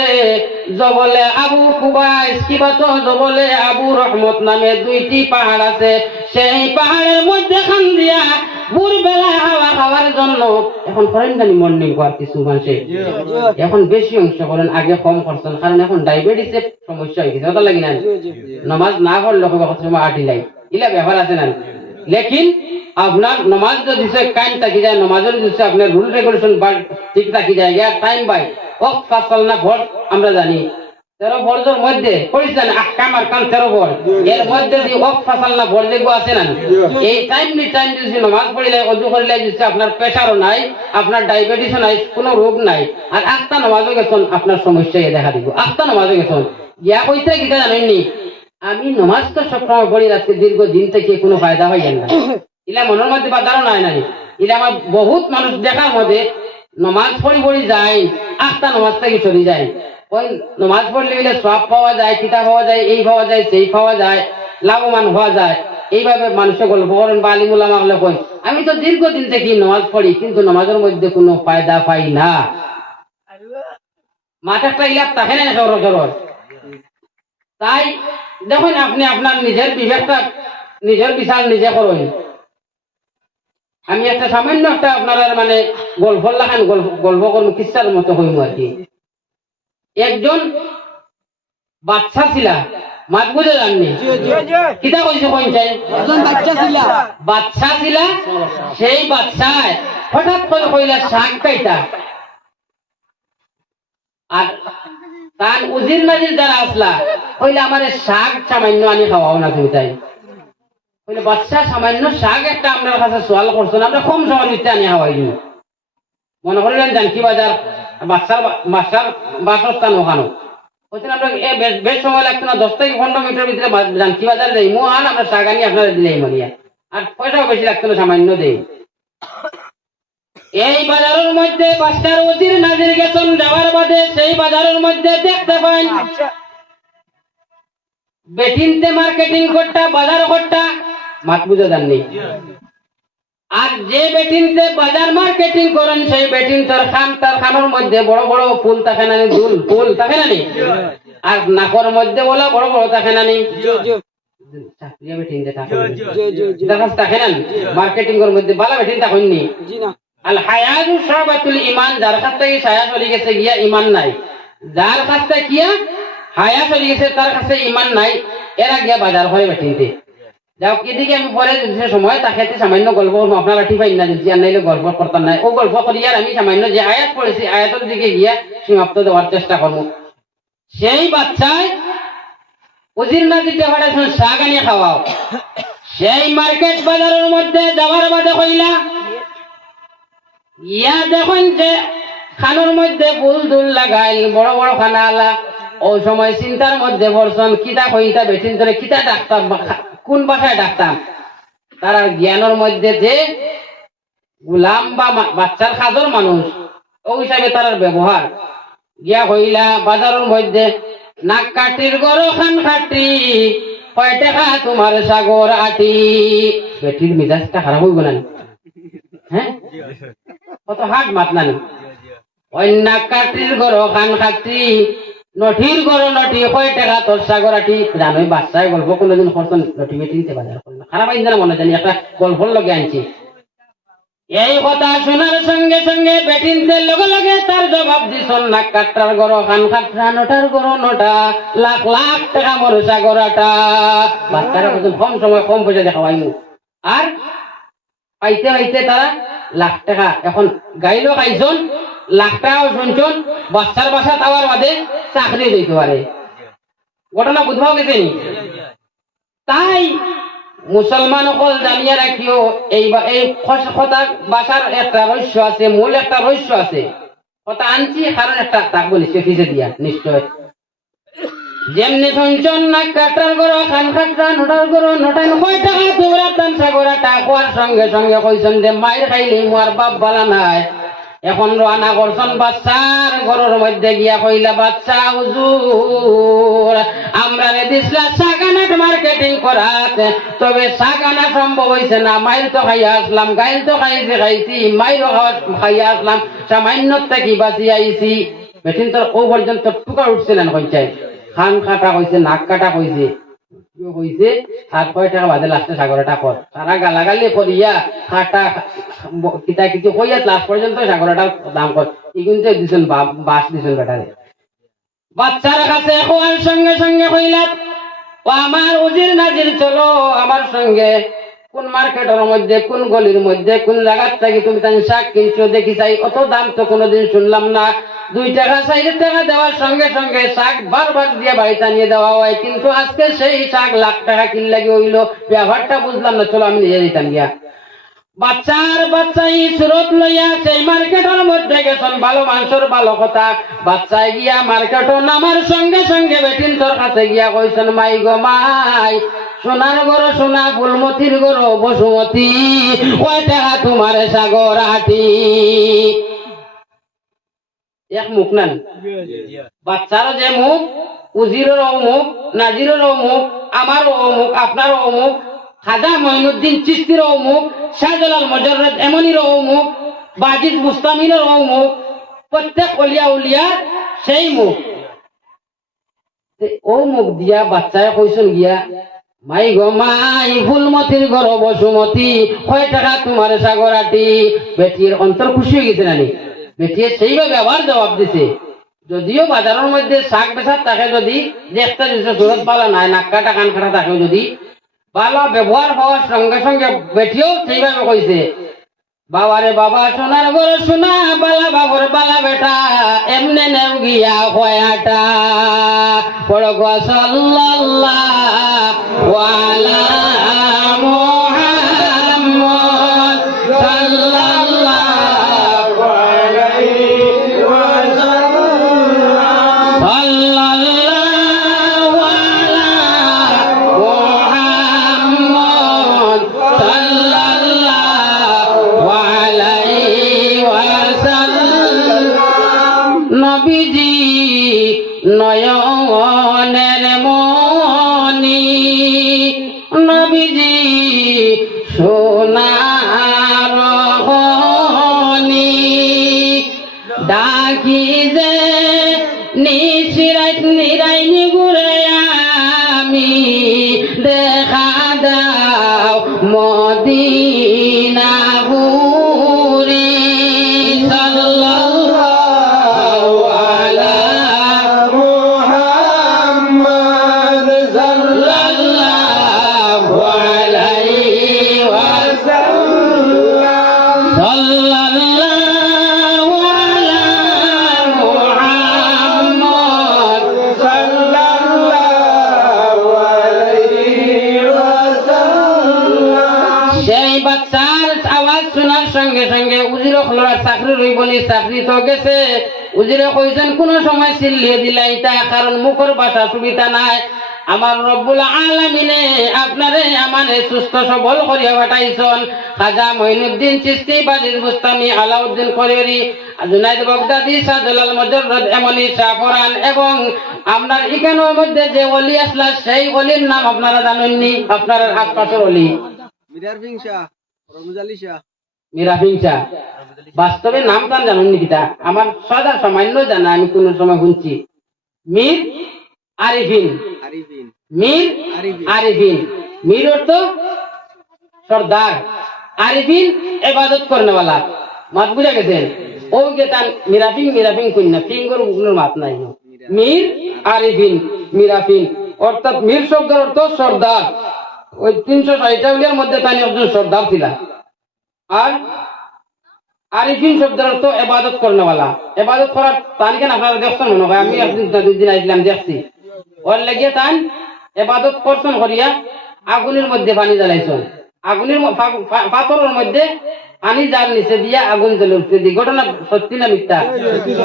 জবলে আবু কুবাইস কিবা তো জবলে আবু রহমত নামে দুইটি পাহাড় আছে, সেই পাহাড়ের মধ্যে খান দিয়া ভোরবেলা হাওয়া খাওয়ার জন্য এখন করেন জানি মর্নিং ওয়াক কিছু মানুষে এখন বেশি অংশ করেন, আগে কম করছেন, কারণ এখন ডায়াবেটিসের সমস্যা হয়ে গেছে, ওটা লাগি না নামাজ না পড়লে সময় আটি লাই ইলা ব্যাপার আছে না। লেকিন আপনার নমাজ যদি কাইন থাকি যায়, নমাজের যদি আপনার রুল রেগুলেশন ঠিক থাকি যায়, টাইম বাই ওয়াক্ত ফাসাল না ভোর আমরা জানি 13 ফরজের মধ্যে পড়িছেন আহকাম আর কাম 13 ফরজ, এর মধ্যে যদি ওয়াক্ত ফাসাল না ভোর যেগুলো আছে না, এই টাইম যদি নামাজ পড়িলে ওযু করিলে যদি আপনার প্রেসারও নাই, আপনার ডায়াবেটিসও নাই, কোনো রোগ নাই, আর আস্তা নামাজও গেছেন আপনার সমস্যা দেখা দিব। আস্তা নামাজও গেছেন গিয়া কইতে গিয়ে জানেননি আমি নমাজ তো সবসময় পড়ি রাখছি দীর্ঘদিন থেকে কোনো ফায়দা হয় না, ইলা মনের মধ্যে বাধারও নাই নাই, ইলা আমার বহুত মানুষ দেখার মধ্যে নমাজ পড়ি যায় আস্তা নমাজ থেকে চলে যায়, ওই নমাজ পড়লে গেলে সব পাওয়া যায়, কিতাব পাওয়া যায়, এই পাওয়া যায়, সেই পাওয়া যায়, লাভবান হওয়া যায়, এইভাবে মানুষে গল্প করেন বা আলিমুল্লাহ মাগলে কই আমি তো দীর্ঘদিন থেকে নমাজ পড়ি কিন্তু নমাজের মধ্যে কোনো ফায়দা পাই না, মাথাটা ইলাপ থাকে না সরল। তাই দেখুন আপনি আপনার নিজের বিবেকটা নিজের বিচার নিজে করুন। আমি একটা সামান্য একটা আপনার মানে গল্প লাগান গল্প করুন কিসার মতো হইম আর কি। একজন বাচ্চা ছিল, মাত বুঝে জাননি কিতা কইছে কোন চাই বাচ্চা ছিল, সেই বাচ্চায় হঠাৎ করে কইলা শাক খাইতা, আর তার উজির মাজির যারা আসলা কইলে আমার শাক সামান্য আনি খাওয়াও না তুমি, তাই কইলে বাচ্চা সামান্য শাক একটা আপনার কাছে সোয়াল করছেন, আমরা কম সময় দিতে আনি খাওয়াই দিন, মনে করিলেন জানকি বাজার বাচ্চার বাসস্থান ওখানো বলছেন আমরা বেশ সময় লাগতো না, 10 থেকে 15 মিনিটের ভিতরে জানকি বাজার যাই মহান আমরা শাক আনি আপনারা দিলেই মানিয়া, আর পয়সাও বেশি লাগতো না, সামান্য দেই। এই বাজারের মধ্যে বাচ্চার উজির নাজির গেছেন, যাওয়ার বাদে সেই বাজারের মধ্যে দেখতে পাই বেটিনতে মার্কেটিং করতা, বাজার করতা, মাত বুঝে জাননি, আর যে বেটিনতে বাজার মার্কেটিং করেন সেই বেটিন তার খানোর মধ্যে বড় বড় ফুল থাকে না, দুল ফুল থাকে না, আর নাকর মধ্যে বলা বড় বড় থাকে না, থাকে না মার্কেটিং এর মধ্যে বালা বেটিন থাকেননি। আল হায়াজু শাবাতুল ঈমান, যার কাছ থেকে ছায়া চলে গেছে গিয়া ঈমান নাই, যার কাছ থেকে কিয়া হায়া চলে গেছে তার কাছে ঈমান নাই, এরা গিয়া বাজার করে বেটিনতে যাও। এদিকে আমি পরে সময় তাকে সামান্য গল্প আপনারা ঠিক পাই না, যদি আর নাইলে গল্প করতাম নাই, ও গল্প করি আর আমি সামান্য যে আয়াত পড়েছি আয়াতের দিকে গিয়া সমাপ্ত দেওয়ার চেষ্টা করবো। সেই বাচ্চায় উজির নাজির পাঠাইছেন শাক আনিয়ে খাওয়াও, সেই মার্কেট বাজারের মধ্যে যাওয়ার বাদে কইলা ইয়া দেখুন যে খানোর মধ্যে ফুল দুল লাগাইল বড় বড় খানা আলা, ওই সময় চিন্তার মধ্যে পড়ছেন কিতা কইতা বেঠিন ধরে কিতা ডাক্তার কোন বাসায় ডাক্তার, তার জ্ঞানের মধ্যে যে গুলাম বা বাচ্চার খাদর মানুষ ওই হিসাবে তার ব্যবহার গিয়া হইলা বাজারের মধ্যে নাক কাটির গরো খান খাটি কয় টাকা তোমার সাগর আটি, বেটির মিজাজটা খারাপ হইব না, হ্যাঁ কত হাট মাত নানি, ওই নাক কাটির গরো খান খাটি নঠির গরো নটি কয় টাকা তোর সাগর আটি, জানোই বাচ্চায় গল্প কোনোদিন করছেন নটি বেটিনতে বাজার করলেন, খারাপ আইন না মনে জানি একটা গল্পর লগে আনছি। এই কথা শোনার সঙ্গে সঙ্গে বেটিনদের লগে লগে তার জবাব দিছন নাক কাটার গরো খান খাটরা নটার গরো নটা, লাখ লাখ টাকা মোর সাগর আটা, বাচ্চারা কম সময় কম পয়সা দেখাবাইমু, আর পাইতে পাইতে তারা লাখ টাকা এখন গাইলো খাইছন, লাখ টাকাও শুনছন, বাচ্চার বাসা তাওয়ার বাদে চাকরি দিতে পারে, ঘটনা বুঝবাও গেছে। তাই মুসলমান সকল জানিয়ে রাখিও এই কথা বাসার একটা রহস্য আছে, মূল একটা রহস্য আছে, কথা আনছি কারণ একটা তাক বলি শিখেছে দিয়া নিশ্চয়। যেমনি শুনছন না কাটার গরো খান খাটরা নটার গরো নটায় কয় টাকা তোমরা তান সাগরা টাকার সঙ্গে সঙ্গে কইছেন যে মায়ের খাইলে মোর বাপ বালা নাই, এখন রানা করছেন বাচ্চার ঘরের মধ্যে গিয়া কইলা, বাচ্চা হুজুর আমরা দিছিলা সাগানাট মার্কেটিং করাতে, তবে সাগানা সম্ভব হয়েছে না। মাইল তো খাইয়া আসলাম, গাইল তো খাইছি, মাইল খাইয়া আসলাম, সামান্য থেকে বাঁচি আইছি। বেঠিন তোর ও পর্যন্ত টুকা উঠছে না, কইছে খান কাটা কইছে, নাক কাটা কইছে, কইছে আর কয় টাকা বাদে লাস্টে সাগরটা কর। তারা গালাগালি করিয়া খাটা কিতা কিছু কইয়া লাস্ট পর্যন্ত সাগরটার দাম কর। ই কিন্তু দিছেন বাস দিছেন বেটারে। বাচ্চার কাছে এখন সঙ্গে সঙ্গে কইলা, ও আমার উজির নাজির চলো আমার সঙ্গে, কোন মার্কেটের মধ্যে, কোন গলির মধ্যে, কোন জায়গার থেকে তুমি তাই শাক কিনছো দেখি চাই। অত দাম তো কোনোদিন শুনলাম না। 2 টাকা 4 টাকা দেওয়ার সঙ্গে সঙ্গে শাক বারবার দিয়ে বাড়িতে নিয়ে দেওয়া হয়, কিন্তু আজকে সেই শাক লাখ টাকা কিনলাগি হইলো, ব্যবহারটা বুঝলাম না, চলো আমি নিয়ে দিতাম গিয়া। বাচ্চা ই সুরত লইয়া সেই মার্কেটের মধ্যে গেছেন, ভালো মানুষের ভালো কথা। বাচ্চায় গিয়া মার্কেটও নামার সঙ্গে সঙ্গে বেটিন তোর কাছে গিয়া কইছেন, মাই গো মাই, সোনার গরো সোনা, ফুলমতির গরো বসুমতী, কয় টাকা তোমার সাগর হাটি। এক মুখ নেন, বাচ্চারও যে মুখ, উজিরেরও মুখ, নাজিরেরও মুখ, আমারও মুখ, আপনারও মুখ, খাজা মঈনুদ্দিন চিশতিরও মুখ, শাহজালাল মুজাররদ এমনিরও মুখ, বাজিদ মুস্তামিনেরও মুখ, প্রত্যেক অলিয়া উলিয়ার সেই মুখ। ও মুখ দিয়া বাচ্চায় কইছেন গিয়া, মাই গো মাই, ফুলমতির গরো বসুমতী, কয় টাকা তোমার সাগর হাটি। বেটির অন্তর খুশি হয়ে গেছে নানি, বেটিয়ে সেইভাবে আবার জবাব দিছে। যদিও বাজারের মধ্যে শাক বেচার থাকে, যদি যে একটা জিনিস সুরত পালা নাই, নাক কাটা কান কাটা থাকে, যদি ভালো ব্যবহার হওয়ার সঙ্গে সঙ্গে বেটিও সেইভাবে কইছে, বাবারে বাবা, সোনার গরো সোনা, বালা বাবর বালা বেটা, এমনে নেও গিয়া কয়াটা। পড়ো গো সাল্লাল্লাহু আলা মুহাম্মদ সাল্লাল্লাহু আলাইহি ওয়াসাল্লাম, সাল্লাল্লাহু আলা মুহাম্মদ সাল্লাল্লাহু আলাইহি ওয়াসাল্লাম। নবীজি নয়নের মনি, নবীজি সোনার খনি, ডাকি যে নিশিরাত নিরাইনি ঘুরে আমি, দেখা দাও মদিনা ঘুরে। সাল্লাল্লাহু আলা মুহাম্মদ সাল্লাল্লাহু আলাইহি ওয়াসাল্লাম, সাল্লাল্লাহু আলা মুহাম্মদ সাল্লাল্লাহু আলাইহি ওয়াসাল্লাম। সেই বাচ্চার আওয়াজ শোনার সঙ্গে সঙ্গে উজিরে খোলার চাকরি রইবনি, চাকরি তো গেছে। উজিরে কইছেন কোন সময় চিল্লিয়ে দিলাই তা, কারণ মুখের ভাষা সুবিধা নাই। আমার রব্বুল আলামিনে আপনারে আমারে সুস্থ সবল করিয়া পাঠাইছেন। খাজা মঈনুদ্দিন চিশতি, বাজিদ বুস্তামি, আলাউদ্দিন কোরেরি, জুনাইদ বাগদাদি, শাহজালাল মুজাররদ এমনি, শাহফরান, এবং আপনার এখানের মধ্যে যে ওলি আসলা সেই ওলির নাম আপনারা জানেননি? আপনার আশপাশের ওলি মিরাফিং শাহ, বাস্তবে নাম তান জানেননি কিতা? আমার সদা সামান্য জানা, আমি কোন সময় শুনছি মীর আরিফিন, মীর আরিফিন, মীর অর্থ সর্দার, আরিফিন ইবাদত করনেওয়ালা। মাত বুঝা গেছেন? ও গেতান মিরাফিং কন্যা, ফিঙ্গর উগুলোর মাত নাই। মীর আরিফিন, মিরাফিন অর্থাৎ মীর শব্দের অর্থ সর্দার। ওই 360টা উলিয়ার মধ্যে তানি একজন সর্দার ছিলা। আর আরিফিন শব্দের অর্থ ইবাদত করনেওয়ালা। ইবাদত করার তান কেন আপনারা দেখছেন মনে হয়? আমি একদিন 2 দিন আইছিলাম, দেখছি ওর লাগিয়ে তান ইবাদত করছেন করিয়া আগুনের মধ্যে পানি জ্বালাইছেন, আগুনের পাথরের মধ্যে পানি জাল নিচে দিয়া আগুন জ্বলে উঠতে দি। ঘটনা সত্যি না মিথ্যা?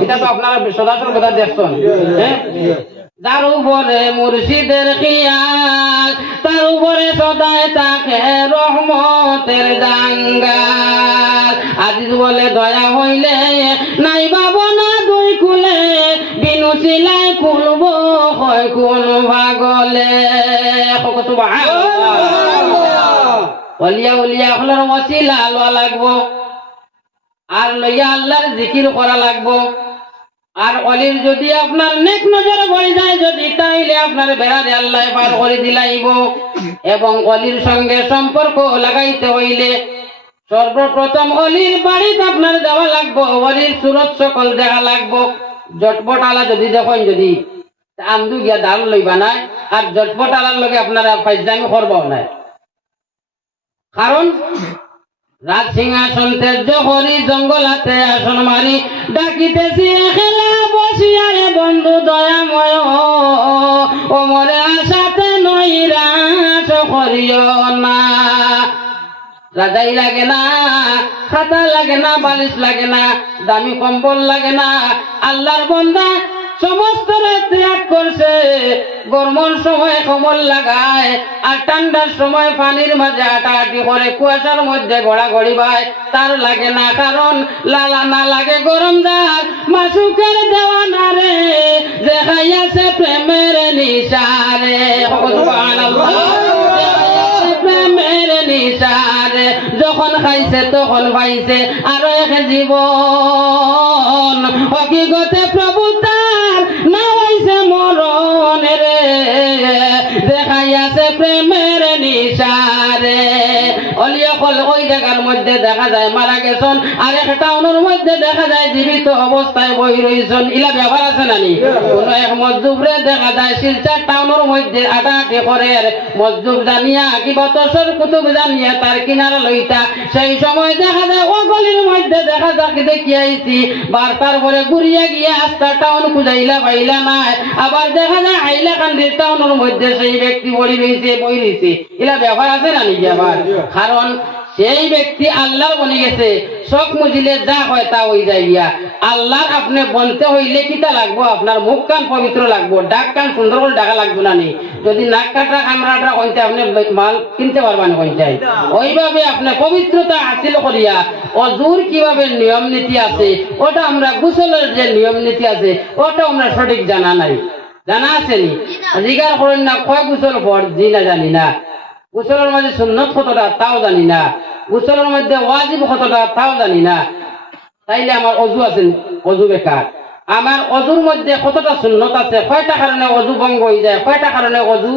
এটা তো আপনারা সদাসর কথা দেখছেন। হ্যাঁ, যার উপরে মুর্শিদের খেয়াল, তার উপরে সদায় থাকে রহমতের জাঙ্গাল। আজিজ বলে দয়া হইলে নাই বাবো না দুই কুলে বিনু সিলাই খুলব হয় কোন ভাগলে অলিয়া উলিয়া হলার ওসিলা লওয়া লাগবো আর লইয়া আল্লাহর জিকির করা লাগবো আর অলির যদি আপনার নেক নজরে পড়ে যায় যদি তাইলে আপনার বেড়ারে আল্লাহ পার করে দিলাইব এবং অলির সঙ্গে সম্পর্ক লাগাইতে হইলে সর্বপ্রথম অলির বাড়িতে আপনার যাওয়া লাগবো অলির সুরত সকল দেখা লাগবো জটপট আলা যদি দেখেন যদি আমদু গিয়া দাল লইবা নাই আর জটপট আলার লগে আপনারা ফাইজদামি করবাও নাই কারণ রাজ সিংহাসন তেজ হরি জঙ্গলাতে আসন মারি ডাকিতেছি খেলা বসিয়ারে বন্ধু দয়াময় ওমরে আশাতে নৈরাশ করিও না রাজাই লাগে না খাতা লাগে না বালিশ লাগে না দামি কম্বল লাগে না আল্লাহর বান্দা সমস্ত ত্যাগ করছে গরমের সময় কম্বল লাগায় আর ঠান্ডার সময় পানির মাঝে আটাআটি করে কুয়াশার মধ্যে ঘোরাঘড়ি পায় তার লাগে না কারণ লালা না লাগে গরম দার মাসুকের দেওয়ানা রে যে খাইয়াছে প্রেমের নিশারে প্রেমের নিশারে যখন খাইছে তখন পাইছে আরো এক জীবন হকিগতে প্রভু তার না হইছে মরণ রে দেখাইয়াছে প্রেমের নিশারে অলিয়কল ওই জায়গার মধ্যে দেখা যায় মারা গেছেন আর এক টাউনের মধ্যে দেখা যায় জীবিত অবস্থায় বই রয়েছেন ইলা ব্যবহার আছে নানি কোন এক মজদুবরে দেখা যায় শিলচর টাউনের মধ্যে আটাআটি করে মজদুব জানিয়া কিবা তসর কুতুব জানিয়া তার কিনারা লইতা সেই সময় দেখা যায় ও গলির মধ্যে দেখা যাক দেখি আইছি বারতার পরে ঘুরিয়া গিয়া আস্তা টাউন খুঁজাইলা পাইলা নাই আবার দেখা যায় আইলা কান্দির টাউনের মধ্যে সেই ব্যক্তি বই রয়েছে ইলা ব্যবহার আছে নানি ব্যবহার কারণ সেই ব্যক্তি আল্লাহর বনে গেছে শখ মুজিলে যা হয় তা হয়ে যায় গিয়া আল্লাহর আপনি বলতে হইলে কিতা লাগবো আপনার মুখ কান পবিত্র লাগবো ডাক কান সুন্দর করে ডাকা লাগবো না নি যদি নাক কাটা কামড়াটা কইতে আপনি মাল কিনতে পারবেন কইতাই ওইভাবে আপনার পবিত্রতা হাসিল করিয়া অজুর কিভাবে নিয়ম নীতি আছে ওটা আমরা গোসলের যে নিয়ম নীতি আছে ওটা আমরা সঠিক জানা নাই জানা আছে নি জিজ্ঞাসা করেন না কয় গোসল পড় জি না জানি না গোসলের মধ্যে সুন্নত কতটা তাও জানি না গোসলের মধ্যে ওয়াজিব কতটা তাও জানি না তাইলে আমার অজু আছে অজু বেকার আমার অজুর মধ্যে কতটা সুন্নত আছে কয়টা কারণে অজু ভঙ্গ হয়ে যায় কয়টা কারণে অজু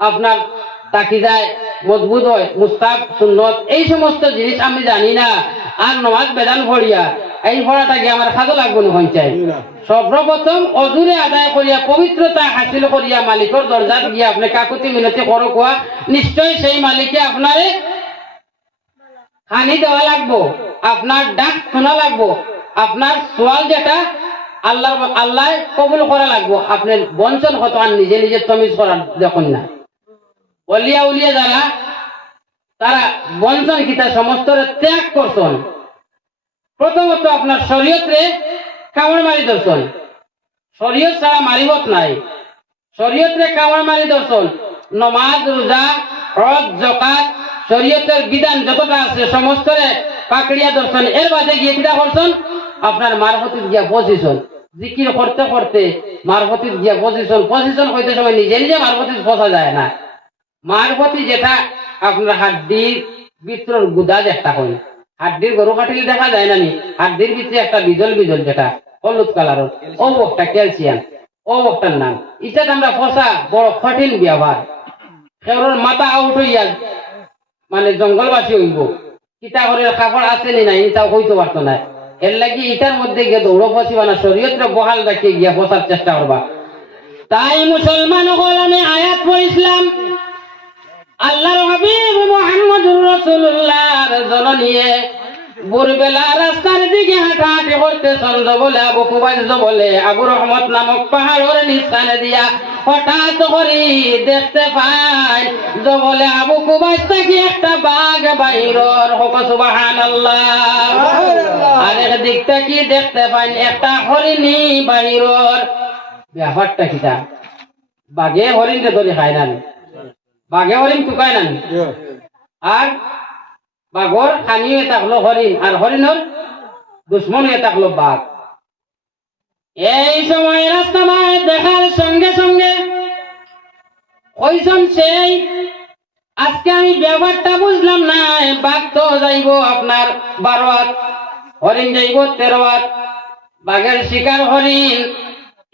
আপনার তাকি যায় মজবুত হয় মুস্তাব সুন্নত এই সমস্ত জিনিস আমি জানি না আর নমাজ বেদান পড়িয়া এই পড়াটাকে আমার কাজে লাগবে না পঞ্চায়েত সর্বপ্রথম অজুরে আদায় করিয়া পবিত্রতা হাসিল করিয়া মালিকের দরজাত গিয়ে আপনি কাকুতি মিনতি করো কোয়া নিশ্চয় সেই মালিকে আপনারে হানি দেওয়া লাগবো আপনার ডাক শোনা লাগবো আপনার সোয়াল যেটা আল্লাহ কবুল করা লাগবো আপনার বঞ্চন হতো আর নিজে নিজে তমিজ করার দেখুন না অলিয়া উলিয়া যারা তারা বঞ্চন কিতা সমস্ত ত্যাগ করছেন প্রথমত আপনার শরীয়তে কামড় মারি দর্শন শরীয়ত ছাড়া মারিবত নাই শরীয়তে কামড় মারি দর্শন নমাজ রোজা হজ যাকাত শরীয়তের বিধান যতটা আছে সমস্ত পাকড়িয়া দর্শন এর বাদে গিয়ে কিটা করছেন আপনার মারফতিত গিয়া পজিশন জিকির করতে করতে মারফতিত গিয়া পজিশন হইতে সময় নিজে নিজে মারফতিত পৌঁছা যায় না মারফতি যেটা আপনার হাড্ডির ভিতর গুদা যেটা হয় হাড্ডির গরু কাটিলে দেখা যায় না নি হাড্ডির ভিতরে একটা বিজল যেটা হলুদ কালার ও একটা ক্যালসিয়াম ও একটার নাম এটা আমরা ফসা বড় কঠিন ব্যবহার কেউর মাথা আউট হইয়া মানে জঙ্গলবাসী হইব কিতা করে কাপড় আছে নি নাই তাও হইতে পারতো না এর লাগি এটার মধ্যে গিয়ে দৌড় বসিবা না শরীয়তরে বহাল রাখিয়ে গিয়া বসার চেষ্টা করবা তাই মুসলমান হল আমি আয়াত পড়িছিলাম আল্লাহর হাবিব মুহাম্মদুর রাসূলুল্লাহর জননিয়ে ভোরবেলা রাস্তার দিকে হাঁটাহাঁটি করতে চন্দ বলে আবু কুবাইজ বলে আবু রহমত নামক পাহাড়ের নিস্তানে দিয়া হঠাৎ করে দেখতে পাই বলে আবু কুবাইজ থেকে একটা বাঘ বাইরর হোক সুবহানাল্লাহ আরেক দিক থেকে দেখতে পাই একটা হরিণী বাইরর ব্যাপারটা কিটা বাঘে হরিণকে ধরে খায় না বাঘে হরিণ টুকায় না আর বাঘর খানিয়ে থাকলো হরিণ, আর হরিণর দুশ্মন হয়ে থাকলো বাঘ। এই সময় রাস্তায় দেখার সঙ্গে সঙ্গে কইজন সেই আজকে আমি ব্যাপারটা বুঝলাম না, বাঘ তো যাইব আপনার 12 হাত, হরিণ যাইব 13 হাত, বাঘের শিকার হরিণ।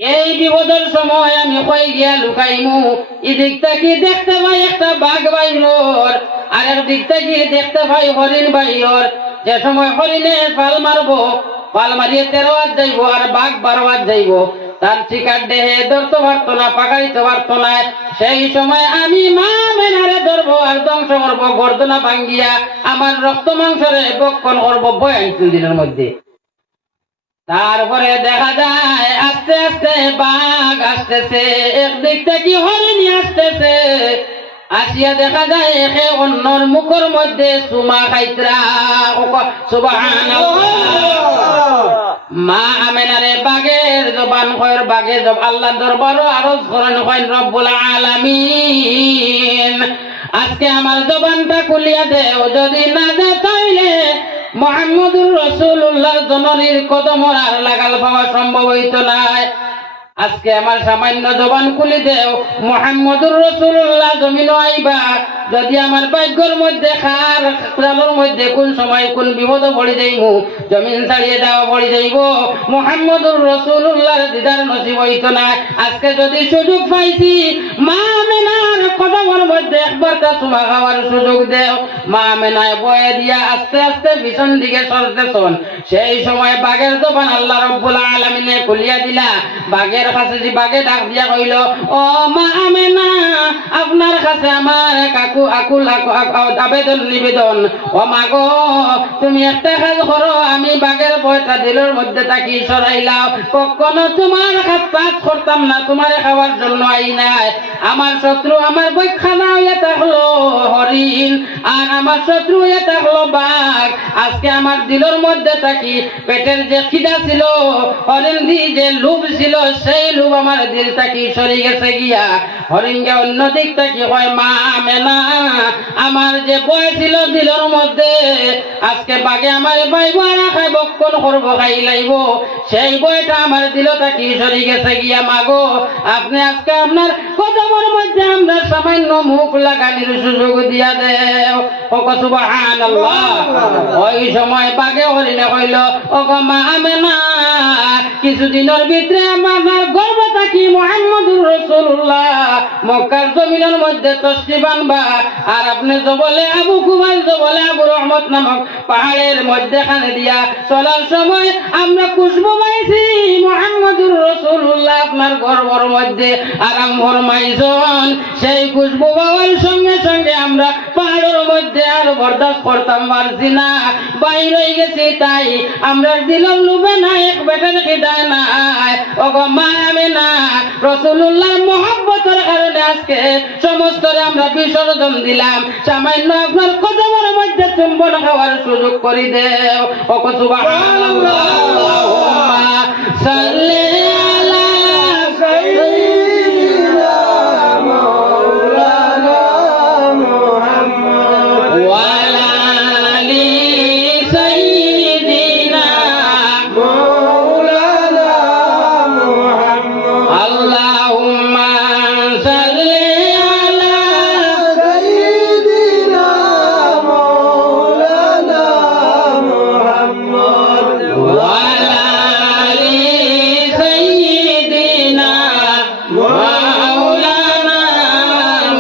এই বিপদের সময় আমি কই গিয়া লুকাইমু, এদিক থেকে দেখতে পাই একটা বাঘ বাইর, আর একদিক থেকে দেখতে পাই হরিণ বাইর। যে সময় হরিণে পাল মারবো, পাল মারিয়ে 13 হাত যাইব, আর বাঘ 12 হাত যাইব, তার শিকার দেহে ধরতে পারতো না, পাকাইতে পারতো না। সেই সময় আমি মা মেনারে ধরবো আর ধ্বংস করবো, গর্দনা ভাঙ্গিয়া আমার রক্ত মাংসরে বক্ষণ করবো 42 দিনের মধ্যে। তারপরে দেখা যায় আস্তে আস্তে বাঘ আসতেছে, একদিক থেকে হরিণ আসতেছে, আসিয়া দেখা যায় একে অন্যর মুখের মধ্যে চুমা খাইতরা। সুবহানাল্লাহ। মা আমেনারে বাগের জবান কয়ের, বাগে জব আল্লাহ দরবার আরজ করেন কয়েন রব্বুল আলামিন আজকে আমার জবানটা খুলিয়া দেও, যদি না দে তাইলে মুহাম্মদুর রাসূলুল্লাহর জননীর কদমর আর লাগাল পাওয়া সম্ভব হইতো না। আজকে আমার সামান্য জবান খুলি দেও, মুহাম্মদুর রাসূলুল্লাহ জমিন আইবা, যদি আমার ভাগ্যের মধ্যে খার জালের মধ্যে কোন সময় কোন বিপদ পড়ে যাইমু, জমিন ছাড়িয়ে দেওয়া পড়ে যাইব, মুহাম্মদুর রাসূলুল্লাহর দিদার নসিব হইতো না। আজকে যদি সুযোগ পাইছি মা আমেনার কদমের মধ্যে একবার তা চুমা খাওয়ার সুযোগ দেও। মা আমেনায় বয়ে দিয়া আস্তে আস্তে পিছন দিকে সরতেছন। সেই সময় বাঘের জবান আল্লাহ রব্বুল আলামিনে খুলিয়া দিলা। বাঘের কাছে যে বাঘে ডাক দিয়া কইল, ও মা আমেনা, আপনার কাছে আমার কাকু আকুল আবেদন নিবেদন। ও মা গো, তুমি একটা কাজ করো, আমি বাঘের বয়টা দিলের মধ্যে তাকি সরাইলাও, কখনো তোমার হাত পাত করতাম না, তোমার খাওয়ার জন্য আই নাই। আমার শত্রু আমার বই খানা হইয়া থাকলো হরিণ, আর আমার শত্রু হইয়া থাকলো বাঘ। আজকে আমার দিলের মধ্যে থাকি পেটের যে খিদা ছিল, হরিণ দি যে লোভ ছিল, সেই লোভ আমার দিল থাকি সরে গেছে গিয়া। হরিণকে অন্য দিক থাকি হয়, মা আমেনা, আমার যে বয় ছিল দিলের মধ্যে, আজকে বাঘে আমার পাইব আর খাই বক্ষণ করবো, খাই লাইব, সেই বয়টা আমার দিল থাকি সরে গেছে গিয়া। মাগো, আপনি আজকে আপনার কদমের মধ্যে আমরা সামান্য মুখ লাগানির সুযোগ দিয়া দেও। ও সুবহানাল্লাহ। ওই সময় বাঘে হরিণে কইল, ও গো মা আমেনা, কিছুদিনের ভিতরে আমার গর্ব থাকি মুহাম্মদুর রাসূলুল্লাহ মক্কার জমিনের মধ্যে তসরিফ আনবা, আর আপনি জবলে আবু কুবাইল, জবলে আবু রহমত নামক পাহাড়ের মধ্যে খানে দিয়া চলার সময় আমরা খুশবু পাইছি মুহাম্মদুর রাসূলুল্লাহ আপনার গর্বর মধ্যে আরাম ফরমাইছেন। সেই খুশবু পাওয়ার সঙ্গে সঙ্গে আমরা পাহাড়ের মধ্যে আর বরদাস্ত করতাম পারছি না, বাইর হয়ে গেছি। তাই আমরা দিলাম লুবে না, এক বেটার খিদায় নাই। ও গো মা আমেনা, রাসূলুল্লাহর মহব্বতের কারণে আজকে সমস্ত আমরা বিসর্জন দিলাম, সামান্য আপনার কদমের মধ্যে চুম্বন খাওয়ার সুযোগ করে দেও। ও সুবহানাল্লাহ। আল্লাহুম্মা সাল্লি আলা সাইয়্যিদিনা মাওলানা মুহাম্মদ ওয়া আলা আলি সাইয়্যিদিনা মাওলানা মুহাম্মদ। আল্লাহুম্মা সাল্লি আলা সাইয়্যিদিনা মাওলানা মুহাম্মদ ওয়া আলা আলি সাইয়্যিদিনা মাওলানা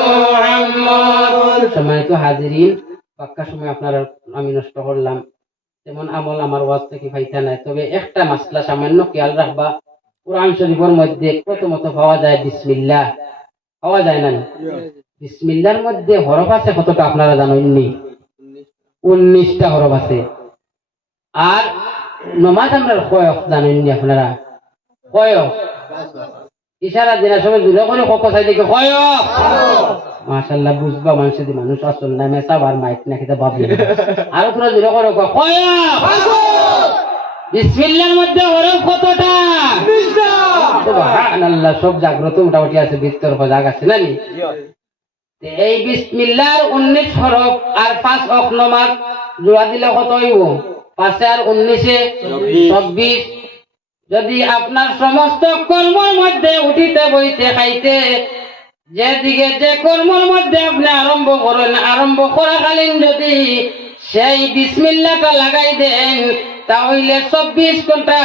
মুহাম্মদ। সম্মানিত হাজিরিন, পাক্কা সময় আপনারা আমি নষ্ট করলাম, তেমন আমল আমার ওয়াজ থেকে পাইতা নাই। তবে একটা মাসলা সামান্য খেয়াল রাখবা, কোরআন শরীফের মধ্যে প্রথমত পাওয়া যায় বিসমিল্লাহ, পাওয়া যায় না? বিসমিল্লাহর মধ্যে হরফ আছে কতটা আপনারা জানেননি? 19টা হরফ আছে। আর নমাজ আমরা কয়ক জানেননি আপনারা? কয়ক? ইশারা দিনের সময় দূরে করে কত চাই দেখে কয়ক। মাশাআল্লাহ, বুঝবা মানুষ যদি মানুষ আসল না মেসাব আর মাইক না খেতে ভাবি। আরো তোরা দূরে করে কয়ক। বিসমিল্লাহর মধ্যে হরফ কতটা? 19টা। সুবহানাল্লাহ, সব জাগ্রত মোটামুটি আছে, ভিতর জায়গা আছে না নি? এই বিসমিল্লাহর 19 হরফ আর 5 অক্ষ নামাজ জোড়া দিলে কত হইব? 5 আর 19 26। যদি আপনার সমস্ত কর্মের মধ্যে উঠিতে বইতে খাইতে যেদিকে যে কর্মের মধ্যে আপনি আরম্ভ করেন, আরম্ভ করাকালীন যদি সেই বিসমিল্লাহটা লাগাই দেন, তাহলে 24 ঘন্টা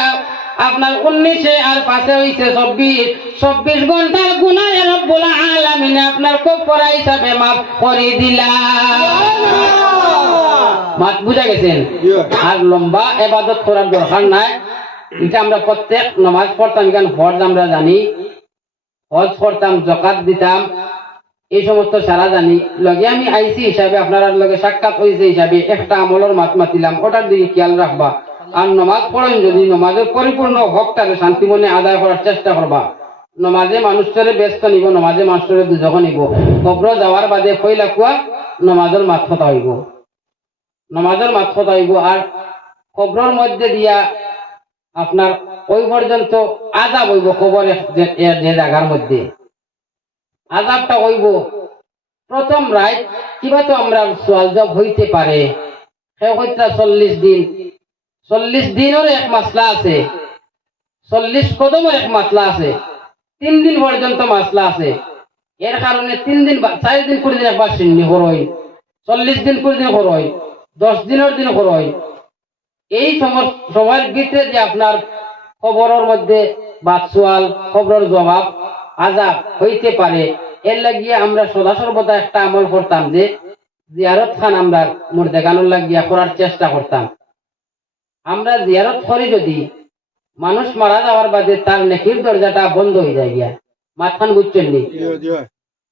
আপনার 19 আর 5 হইছে 24 ঘন্টার গুনাহ রব্বুল আলামিন আপনার কফারা হিসাবে মাফ করে দিলাম। মাত বুঝা গেছেন? আর লম্বা ইবাদত করার দরকার নাই। এটা আমরা প্রত্যেক নামাজ পড়তাম, কেন ফরজ আমরা জানি, হজ করতাম, যাকাত দিতাম, এই সমস্ত সারা জানি। লগে আমি আইসি হিসাবে আপনার লগে সাক্ষাৎ হয়েছে হিসাবে একটা আমলের মাত মাতিলাম, ওটার দিকে খেয়াল রাখবা। আর নমাজ পড়েন যদি নমাজের পরিপূর্ণ হকটাকে শান্তি মনে আদায় করার চেষ্টা করবা। নমাজে মানুষের ব্যস্ত নিব, নমাজে মানুষের দুজক নিব। কবর যাওয়ার বাদে কইলা কুয়া নমাজের মাত কথা হইব, নমাজের মাত কথা হইব। আর কবরের মধ্যে দিয়া আপনার ওই পর্যন্ত আযাব হইব। কবরের যে জায়গার মধ্যে আযাবটা হইব প্রথম রাত কিবা তো আমরা সোয়াল জব হইতে পারে, সে হইতা 40 দিন। 40 দিনের এক মাসলা আছে, 40 কদমের এক মাসলা আছে, 3 দিন পর্যন্ত মাসলা আছে। এর কারণে 3 দিন 4 দিন করে দিন একবার সিন্নি করই, 40 দিন করে দিন করই, 10 দিনের দিন করই। এই সময়ের ভিতরে যে আপনার খবরের মধ্যে বাদসোয়াল, খবরের জবাব, আযাব হইতে পারে, এর লাগিয়ে আমরা সদা সর্বদা একটা আমল করতাম যে জিয়ারত খান আমরা মুর্দেগানোর লাগিয়া করার চেষ্টা করতাম। আমরা জিয়ারত করি যদি মানুষ মারা যাওয়ার বাদে তার নেকির দরজাটা বন্ধ হয়ে যায় গিয়া। মাথান বুঝছেন নি?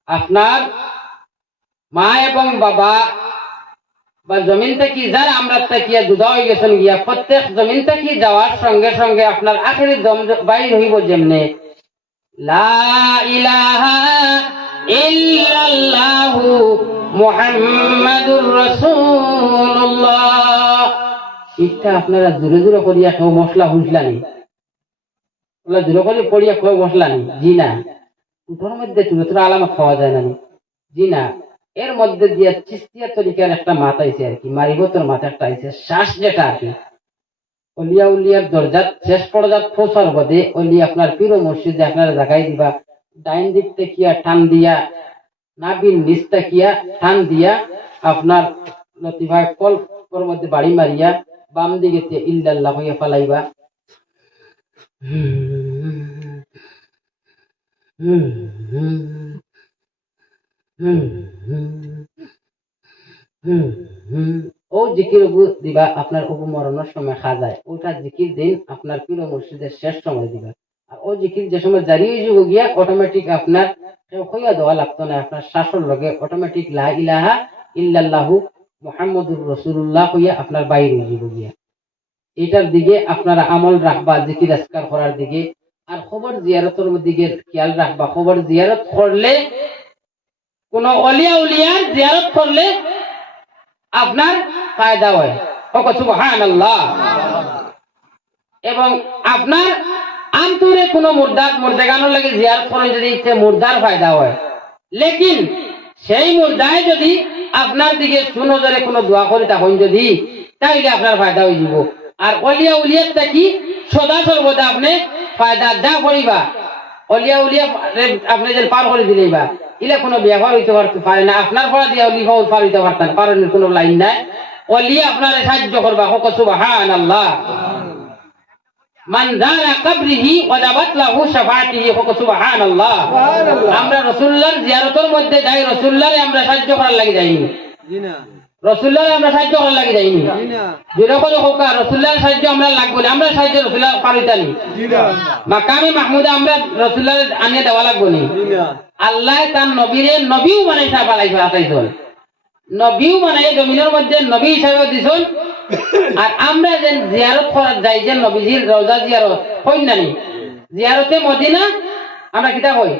আপনার মা এবং বাবা বা জমিন থেকে যারা আমরা তাকিয়া জুদা হয়ে গেছেন গিয়া, প্রত্যেক জমিন থেকে যাওয়ার সঙ্গে সঙ্গে আপনার আখেরি দম বাইর হইব যেমনে লা ইলাহা ইল্লাল্লাহু মুহাম্মাদুর রাসূলুল্লাহ। এটা আপনারা জোরে জোরে করিয়া কেউ মশলা হুঁসলা নি? ওলা জোরে করে পড়িয়া কেউ মশলা নি? জি না। উঠোর মধ্যে চুরোতরা আলামত পাওয়া যায় না নি? জি না। এর মধ্যে দিয়ে চিস্তিয়া তরিকার একটা মাত আইছে আর কি, মারিবতর মাথা একটা আইছে, শ্বাস যেটা আর কি। অলিয়া উলিয়ার দরজাত শেষ পর্যাত পৌঁছার বাদে অলি আপনার পীর মসজিদে আপনারা জাগাই দিবা। ডাইন দিক তেকিয়া টান দিয়া, নাবির নিচ তেকিয়া টান দিয়া আপনার লতিফায় কলর মধ্যে বাড়ি মারিয়া বাম দিকে ইল্লাল্লাহ হইয়া ফালাইবা। ও জিকির দিবা আপনার উপমরণের সময় খাজায়, ওটা জিকির দিন আপনার পীর মসজিদের শেষ সময় দিবা। আর ও জিকির যে সময় জারি হয়ে যাব গিয়া অটোমেটিক আপনার হইয়া দেওয়া লাগতো না, আপনার শ্বাসের লগে অটোমেটিক লা ইলাহা ইল্লাল্লাহু মুহাম্মাদুর রাসূলুল্লাহ হইয়া আপনার বাইরে হয়ে যাব গিয়া। এটার দিকে আপনারা আমল রাখবা, জিকির আজকার করার দিকে। আর খবর জিয়ারতের দিকে খেয়াল রাখবা। খবর জিয়ারত করলে, কোন অলিয়া উলিয়ার জিয়ারত করলে আপনার ফায়দা হয়। সুবহানাল্লাহ। এবং আপনার আন্তরে কোন মুর্দাগানোর লাগে জিয়ারত করে যদি ইচ্ছে মুর্দার ফায়দা হয়। লেকিন সেই মুর্দায় যদি আপনার দিকে সুনজরে কোনো দোয়া করে তখন যদি, তাইলে আপনার ফায়দা হয়ে যাব। আর অলিয়া উলিয়ারটা কি সদা সর্বদা আপনি ফায়দা যা করিবা, অলিয়া উলিয়া আপনি যে পার করে দিলেইবা, ইলে কোনো ব্যবহার হইতে পারে না। আপনার পড়া দিয়ে অলিফা পার হইতে পারতেন, কারণ কোনো লাইন নাই। অলিয়া আপনার সাহায্য করবা। সুবহানাল্লাহ। মান যারা কবরিহি ওয়াজাবাত লাহু শাফাআতিহি। সুবহানাল্লাহ। আমরা রাসূলুল্লাহর জিয়ারতের মধ্যে যাই, রাসূলুল্লাহরে আমরা সাহায্য করার লাগি যাইনি, জি না। রাসূলুল্লাহরে আমরা সাহায্য করার লাগি যাইনি, জি না। যেরকম হোক রাসূলুল্লাহর সাহায্য আমরা লাগবে না, আমরা সাহায্য রাসূলুল্লাহ পারিতানি, জি না। মাকামে মাহমুদে আমরা রাসূলুল্লাহর আনিয়ে দেওয়া লাগবে না, জি না। আল্লাহ তার নবীরে নবীও বানাইছে, আতাইছেন নবীও বানাই জমিনের মধ্যে নবী হিসাবে দিছেন। আর আমরা যে জিয়ারত করার যাই যে নবীজির রওজা জিয়ারত হই নানি, জিয়ারতে মদিনা আমরা কিতা কই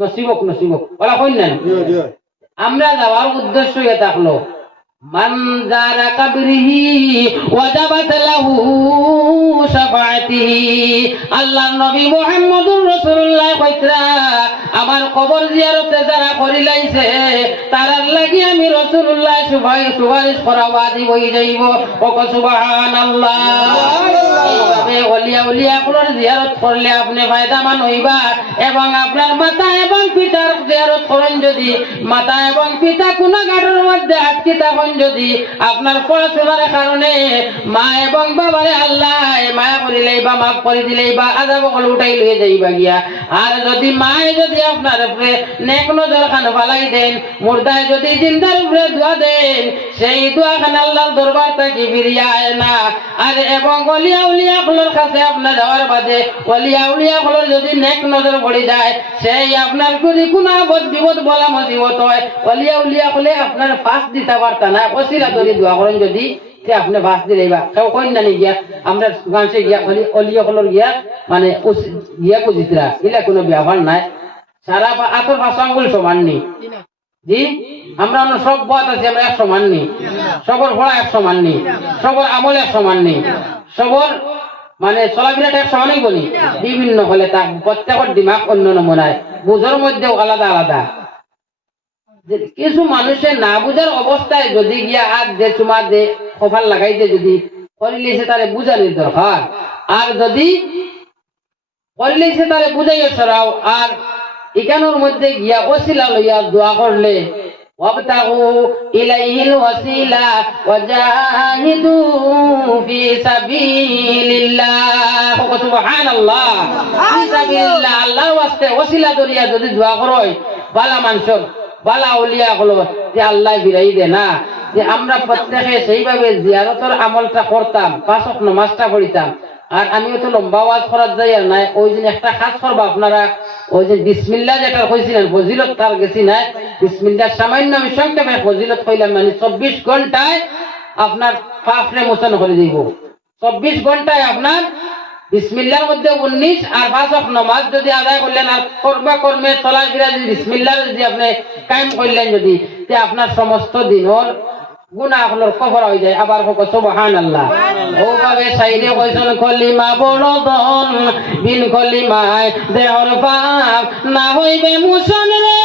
নসিবক নসিবক ওলা হই নানি। আমরা যাওয়ার উদ্দেশ্য ইয়ে থাকলো মান যারা কবরিহি ওয়াজাবাত লাহু শাফাআতিহি। আল্লাহর নবী মুহাম্মদুর রাসূলুল্লাহ কইতরা আমার কবর জিয়ারতে যারা করিলাইছে তারার লাগি আমি রাসূলুল্লাহ সুপারিশ করা ওয়াজিব হই যাইব। ওয়া সুবহানাল্লাহ। এইভাবে ওলিয়া উলিয়াগুলোর জিয়ারত করলে আপনি ফায়দামান হইবা এবং আপনার মাতা এবং পিতার জিয়ারত করেন যদি মাতা এবং পিতা কোনো গাড়ির মধ্যে আটকে থাকেন যদি আপনার পড়াশোনার কারণে মা এবং বাবারে আল্লাহ মায়া করিলেই বা মাফ করে দিলেই বা আজাব করে উঠাই লইয়ে যাইবা গিয়া। আর যদি মায়ে যদি আপনার উপরে নেক নজর খান ফালাই দেন মুর্দায় যদি জিন্দার উপরে দোয়া দেন সেই দোয়া খান আল্লাহর দরবার থেকে ফিরিয়ে আয় না। আর এবং ওলিয়া উলিয়াগুলোর কাছে আপনার যাওয়ার বাদে ওলিয়া উলিয়াগুলোর যদি নেক নজর পড়ে যায় সেই আপনার যদি কোনো আপদ বিপদ বলা মুসিবত হয় ওলিয়া উলিয়াগুলো আপনার পাস দিতে পারতা না। ওসিলা ধরে দোয়া করেন যদি আপনি বাস দিলেইবা কেউ কন্যানি গিয়া আমরা গাঁছে গিয়া অলিয়াগুলোর গিয়া মানে গিয়া কুজিতরা এগুলা কোনো ব্যবহার নাই। সারা আতর ভাষা আঙ্গুল সমান নেই জি আমরা সব বাদ আছে আমরা 100 মান নেই সবর ভরা 100 মান নেই সবর আমল 100 মান নেই সবর মানে চলাফেরাটা 100 মানই বলি বিভিন্ন হলে তা প্রত্যেকের দিমাগ অন্য নমুনায় বুঝার মধ্যেও আলাদা আলাদা। কিছু মানুষের না বুঝার অবস্থায় যদি গিয়া আর যে চুমা যে কপাল লাগাইতে যদি করিলেছে তারে বুঝানোর দরকার। আর যদি করিলেছে তারে বুঝাইয়া সরাও আর এখানোর মধ্যে গিয়া ওসিলা লইয়া দোয়া করলে ওয়াবতাগু ইলাইহিল ওয়াসিলা ওয়াজাহিদু ফি সাবিলিল্লাহ। সুবহানাল্লাহ। ফি সাবিলিল্লাহ আল্লাহর ওয়াস্তে ওসিলা দরিয়া যদি দোয়া করই বালা মানুষ বালা উলিয়া হলো যে আল্লাহ বিরাই দে না যে আমরা প্রত্যেকে সেইভাবে জিয়ারতের আমলটা করতাম 5 ওয়াক্ত নামাজটা পড়িতাম। আর আমিও তো লম্বা ওয়াজ করার যাই আর নাই ওই দিন একটা কাজ করবো আপনারা ওই যে বিসমিল্লাহ যেটা কইছিলেন ফজিলত তার গেছি নাই বিসমিল্লাহ সামান্য আমি সংক্ষেপে ফজিলত কইলাম মানে 24 ঘন্টায় আপনার পাপরে মোচন করে দিব। 24 ঘন্টায় আপনার বিসমিল্লাহর মধ্যে 19 আর 5 ওয়াক্ত নামাজ যদি আদায় করলেন আর করবা কর্মে চলায় ফিরা যদি বিসমিল্লাহ যদি আপনি কায়েম করলেন যদি তে আপনার সমস্ত দিনের গুনাহগুলোর কবর হয়ে যায়। আবার হোক সুবহানাল্লাহ। ওভাবে সাইরে কইছেন কলিমা বড় দন বিন কলিমায় দেহর পাপ না হইবে মুসন রে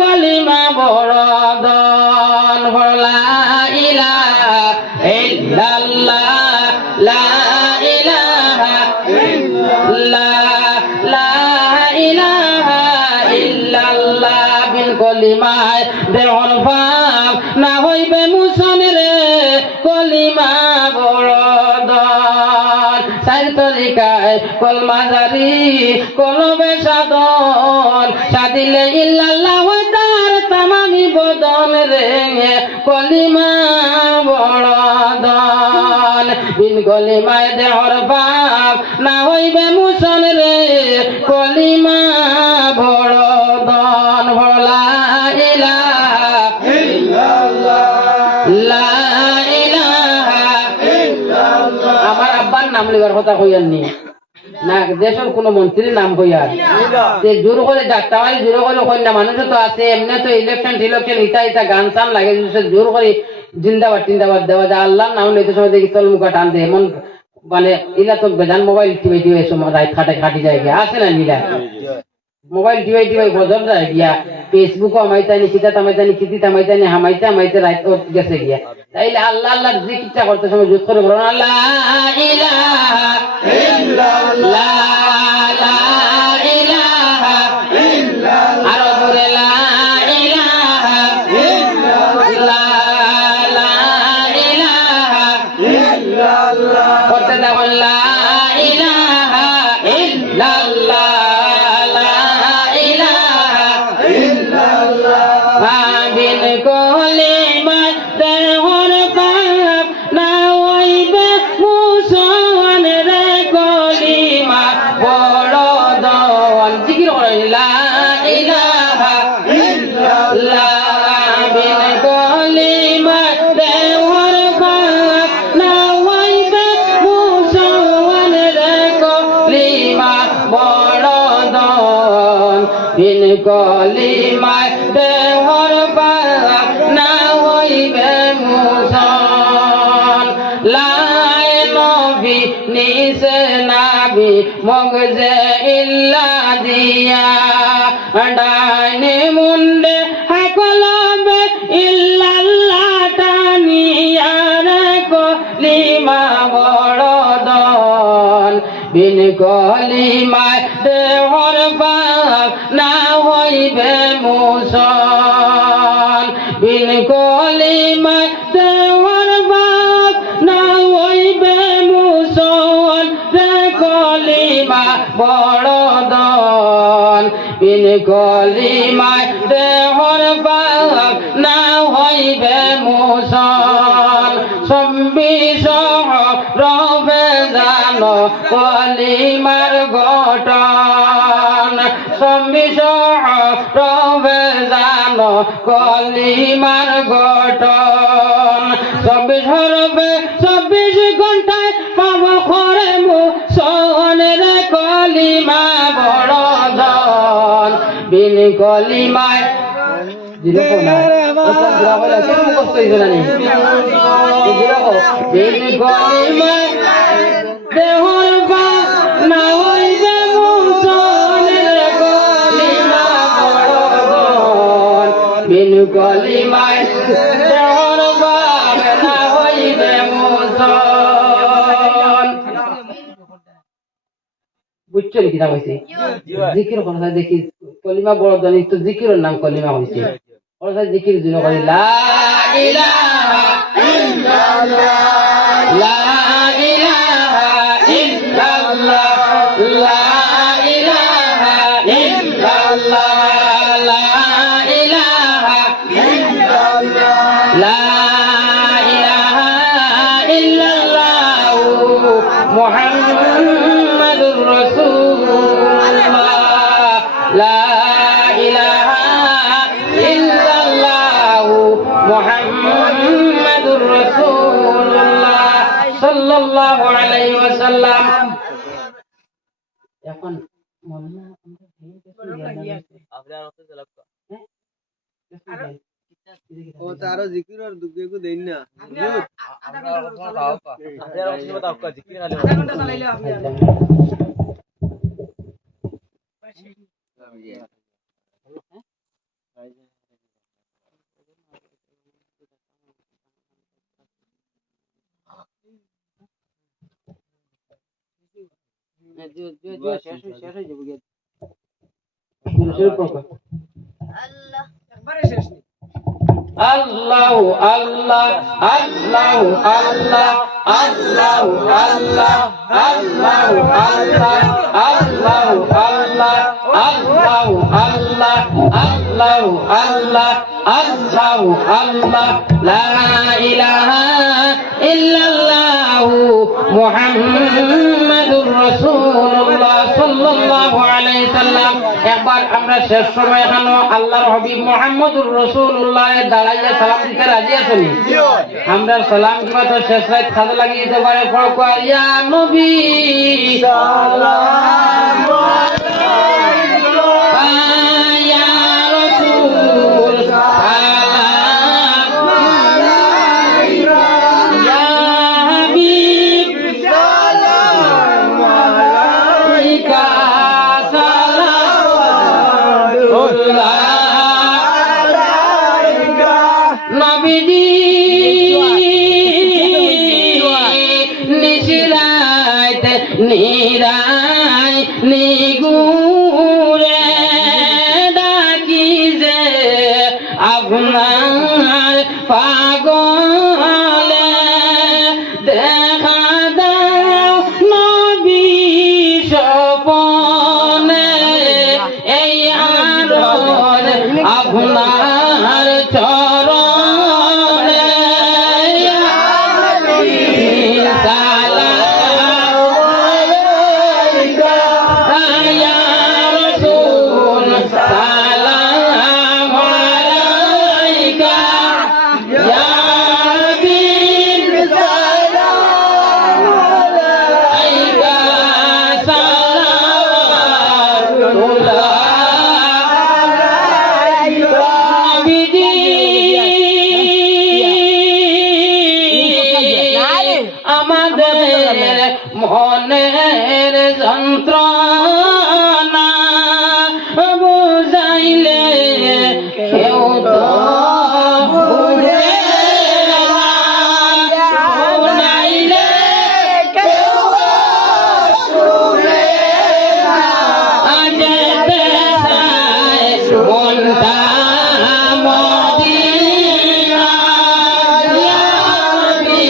কলিমা বড় দন লা ইলাহা ইল্লাল্লাহ লা ইলাহা ইল্লাল্লাহ লা ইলাহা ইল্লাল্লাহ বিন কলিমায় দেহর পাপ না হইবে মুসন রে কলিমা বড় দন। সাইর তরিকায় কলমা জারি কলবে সাধন সাদিলে ইল্লাল্লাহ তার তামামি বদন রে কলিমা বড় দন বিন কলিমায় দেহর পাপ না হইবে মুসন রে কলিমা বড় দন। লা ইলাহা লা ইলাহা ইল্লাল্লাহ। আমার আব্বার নাম লিবার কথা কইয়াননি না দেশের কোন মন্ত্রীর নাম কইয়ার যে জোর করে ডাক্তার জোর করে কই না মানুষ তো আছে এমনি তো ইলেকশন ইটা গান টান লাগে জোর করে জিন্দাবাদ দেওয়া যায় আল্লাহর নাম লইতে সময় দেখি তোর মুখা টান দে এমন মানে ইলা তো বেজান মোবাইল টিভি সময় রাত খাটি যায় গিয়া আছে না নিলা মোবাইল টিভি বদল যায় গিয়া ফেসবুক আমাইতানি কিতা তামাইতানি কিতি তামাইতানি হামাইতে রাত গেছে গিয়া তাইলে আল্লাহ আল্লাহ জিকিরটা করতে সময় জোর করে বলুন লা ইলাহা ইল্লাল্লাহ লা ইলাহা ইল্লাল্লাহ আর জোরে লা ইলাহা ইল্লাল্লাহ লা ইলাহা ইল্লাল্লাহ করতে দেখুন লা ইলাহা ইল্লাল্লাহ বিন কলিমা দেহর পাপ না হইবে মুসন রে কলিমা বড় দন। জিকির করেন লা ইলাহা ইল্লাল্লাহ বিন কলিমা দেহর পাপ না হইবে মুসন রে কলিমা বড় দন বিন কলিমা দেহর পাপ না হইবে মুসন নিসে নাবি মগজে ইল্লা দিয়া ডাইনে মুন্ডে হাকলবে ইল্লাল্লাহ টানিয়া রে কলিমা বড় দন বিন কলিমায় দেহর পাক না হইবে মুসল বিন কলিমায় দেহর পাক না হইবে মুসল রে কলিমা বড় দন বিন কলিমায় দেহর পাক না হইবে মুসল চব্বিশ রবে জানো কলিমার গঠন চব্বিশ রবে জানো কলিমার গঠন 24 রবে 24 ঘন্টায় পাব করে মুসনের কলিমা বড় ধন বিন কলিমায় বিন কলিমায় দেহর পাক না হইবে মুসনের কলিমা বড় ধন বিন কলিমায় দেহর পাক না হইবে মুসল। বুঝছেন কি নাম হয়েছে? জিকির কথা দেখি কলিমা বড় ধন তো জিকিরের নাম কলিমা হয়েছে। জিকির জন্য করি লা ইলাহা ইল্লাল্লাহ লা ইলাহা ইল্লাল্লাহ লা ইলাহা ইল্লাল্লাহ লা ইলাহা ইল্লাল্লাহ লা ইলাহা ইল্লাল্লাহ মুহাম্মাদুর রাসূলুল্লাহ লা ইলাহা মুহাম্মাদুর রাসূলুল্লাহ সাল্লাল্লাহু আলাইহি ওয়াসাল্লাম। এখন মওলানা আমরা অত জলক ও তারো জিকির আর দুগেগু দেন না আমরা দাও কা আমরা অত দাও কা জিকির আলে আধা ঘন্টা চালাইলে আপনি আল্লাহ আল্লাহ আল্লাহ আল্লাহ আল্লাহ আল্লাহ আল্লাহ আল্লাহ আল্লাহ আল্লাহ আল্লাহ আল্লাহ আল্লাহ আল্লাহ আল্লাহ আল্লাহ লা ইলাহা ইল্লাল্লাহ মুহাম্মাদুর রাসূলুল্লাহ সাল্লাল্লাহু আলাইহি সাল্লাম। একবার আমরা শেষ সময় এখানে আল্লাহর হাবিব মুহাম্মদুর রাসূলুল্লাহ দাঁড়াইয়া সালাম দিতে রাজি আছেন? আমরা সালাম কিবা তো শেষ রাত খাজা লাগিয়ে দিতে পারে পড়ো ইয়া নবী সালাম ইয়া রাসূল সালাম ইয়া হাবিব সালাম আলাইকা সালামুল্লাহ নবীজি নিশিরাত নিরাই নিগুরে ডাকি যে আপনার পাগলে দেখা দাও নবী স্বপনে এই আলোর আপনার চরণে সালাম আমাদের মনের যন্ত্রণা বুঝাইলে কেউ তো বুঝে না, শুনাইলে কেউ শুনে না, যেতে চায় মনটা মদিনা, ইয়া নবী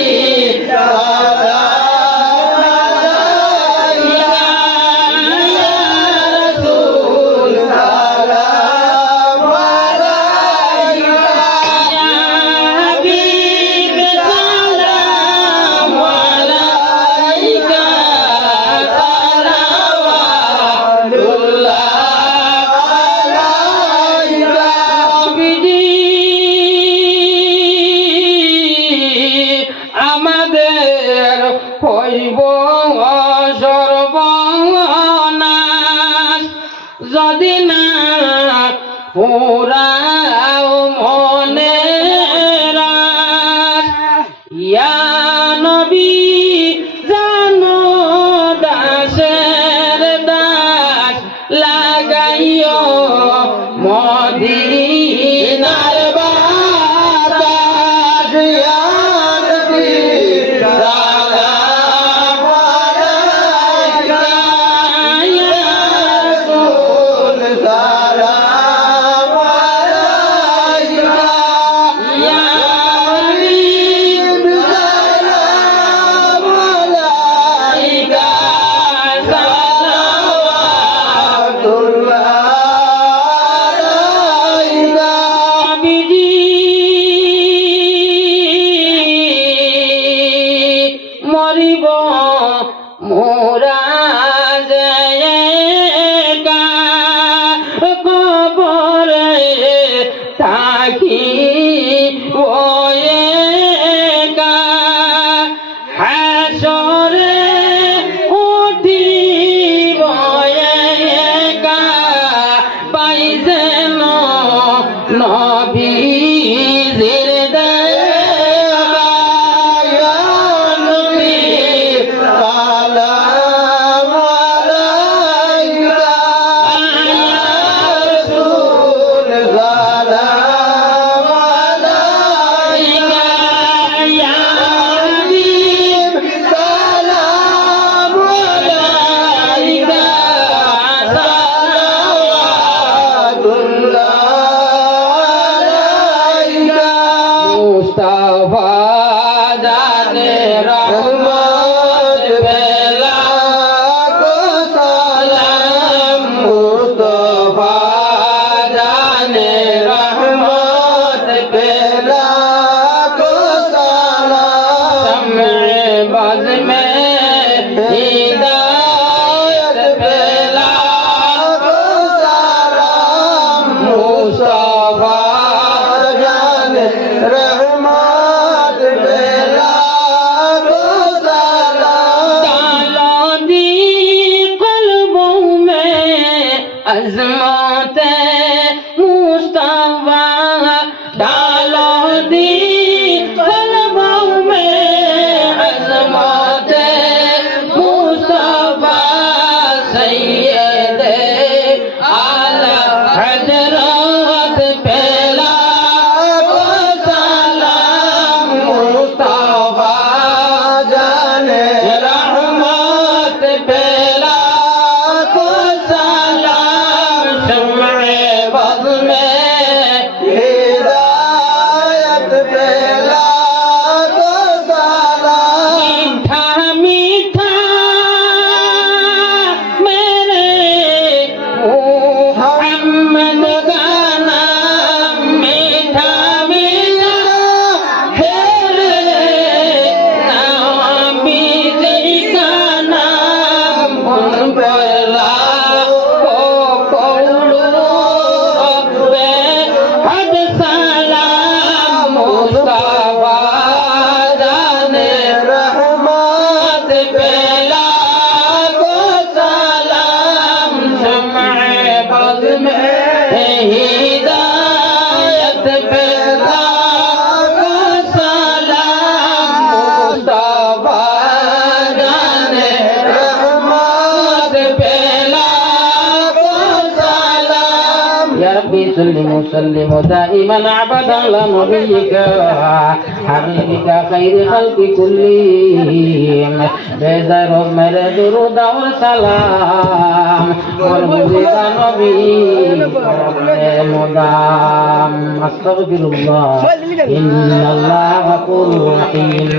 আমাদের হইব সর্বনাশ যদি না পুরাও মনের আশ। ইয়া নবী জানো দাসের দাস লাগাইও মদিনার বাতাস, ইয়া নবী সালাম আলাইকা, ইয়া রাসূল সালাম আলাইকা, ইয়া হাবিব সালাম আলাইকা, সালাওয়াতুল্লাহ আলাইকা। নবীজি মরিব মোরা জায়গা, কবরে থাকি ওয়েগা, হাসরে উঠিব একা, পাই যেন নবীজির দেখা, ইয়া নবী সালাম আলাইকা, ইয়া রাসূল সালাম আলাইকা, ইয়া হাবিব সালাম আলাইকা, সালাওয়াতুল্লাহ আলাইকা। মুস্তাফা জানে রহমত বেলা কো সালাম, মুস্তাফা জানে রহমত বেলা কো সালাম, শম্য়ে बज़ में हिदायत बेला को सलाम, मुस्तफा जाने रहमत बेला को सलाम। डालो दी क़ल्बों में अज़मत मुस्तफा, डालो दी क़ल्बों में अज़मत मुस्तफा, وسلم وسلم دائما أبدا على نبيك حبيبك خير خلق كلهم بزر মেরে দুরূদ ও সালাম বলবুকা নবী মুদাম আস্তাগফিরুল্লাহ ইন্নাল্লাহ গফুরুর রহিম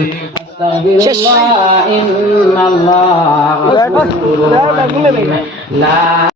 আস্তাগফিরুল্লাহ ইন্নাল্লাহ গফুরুর রহিম লা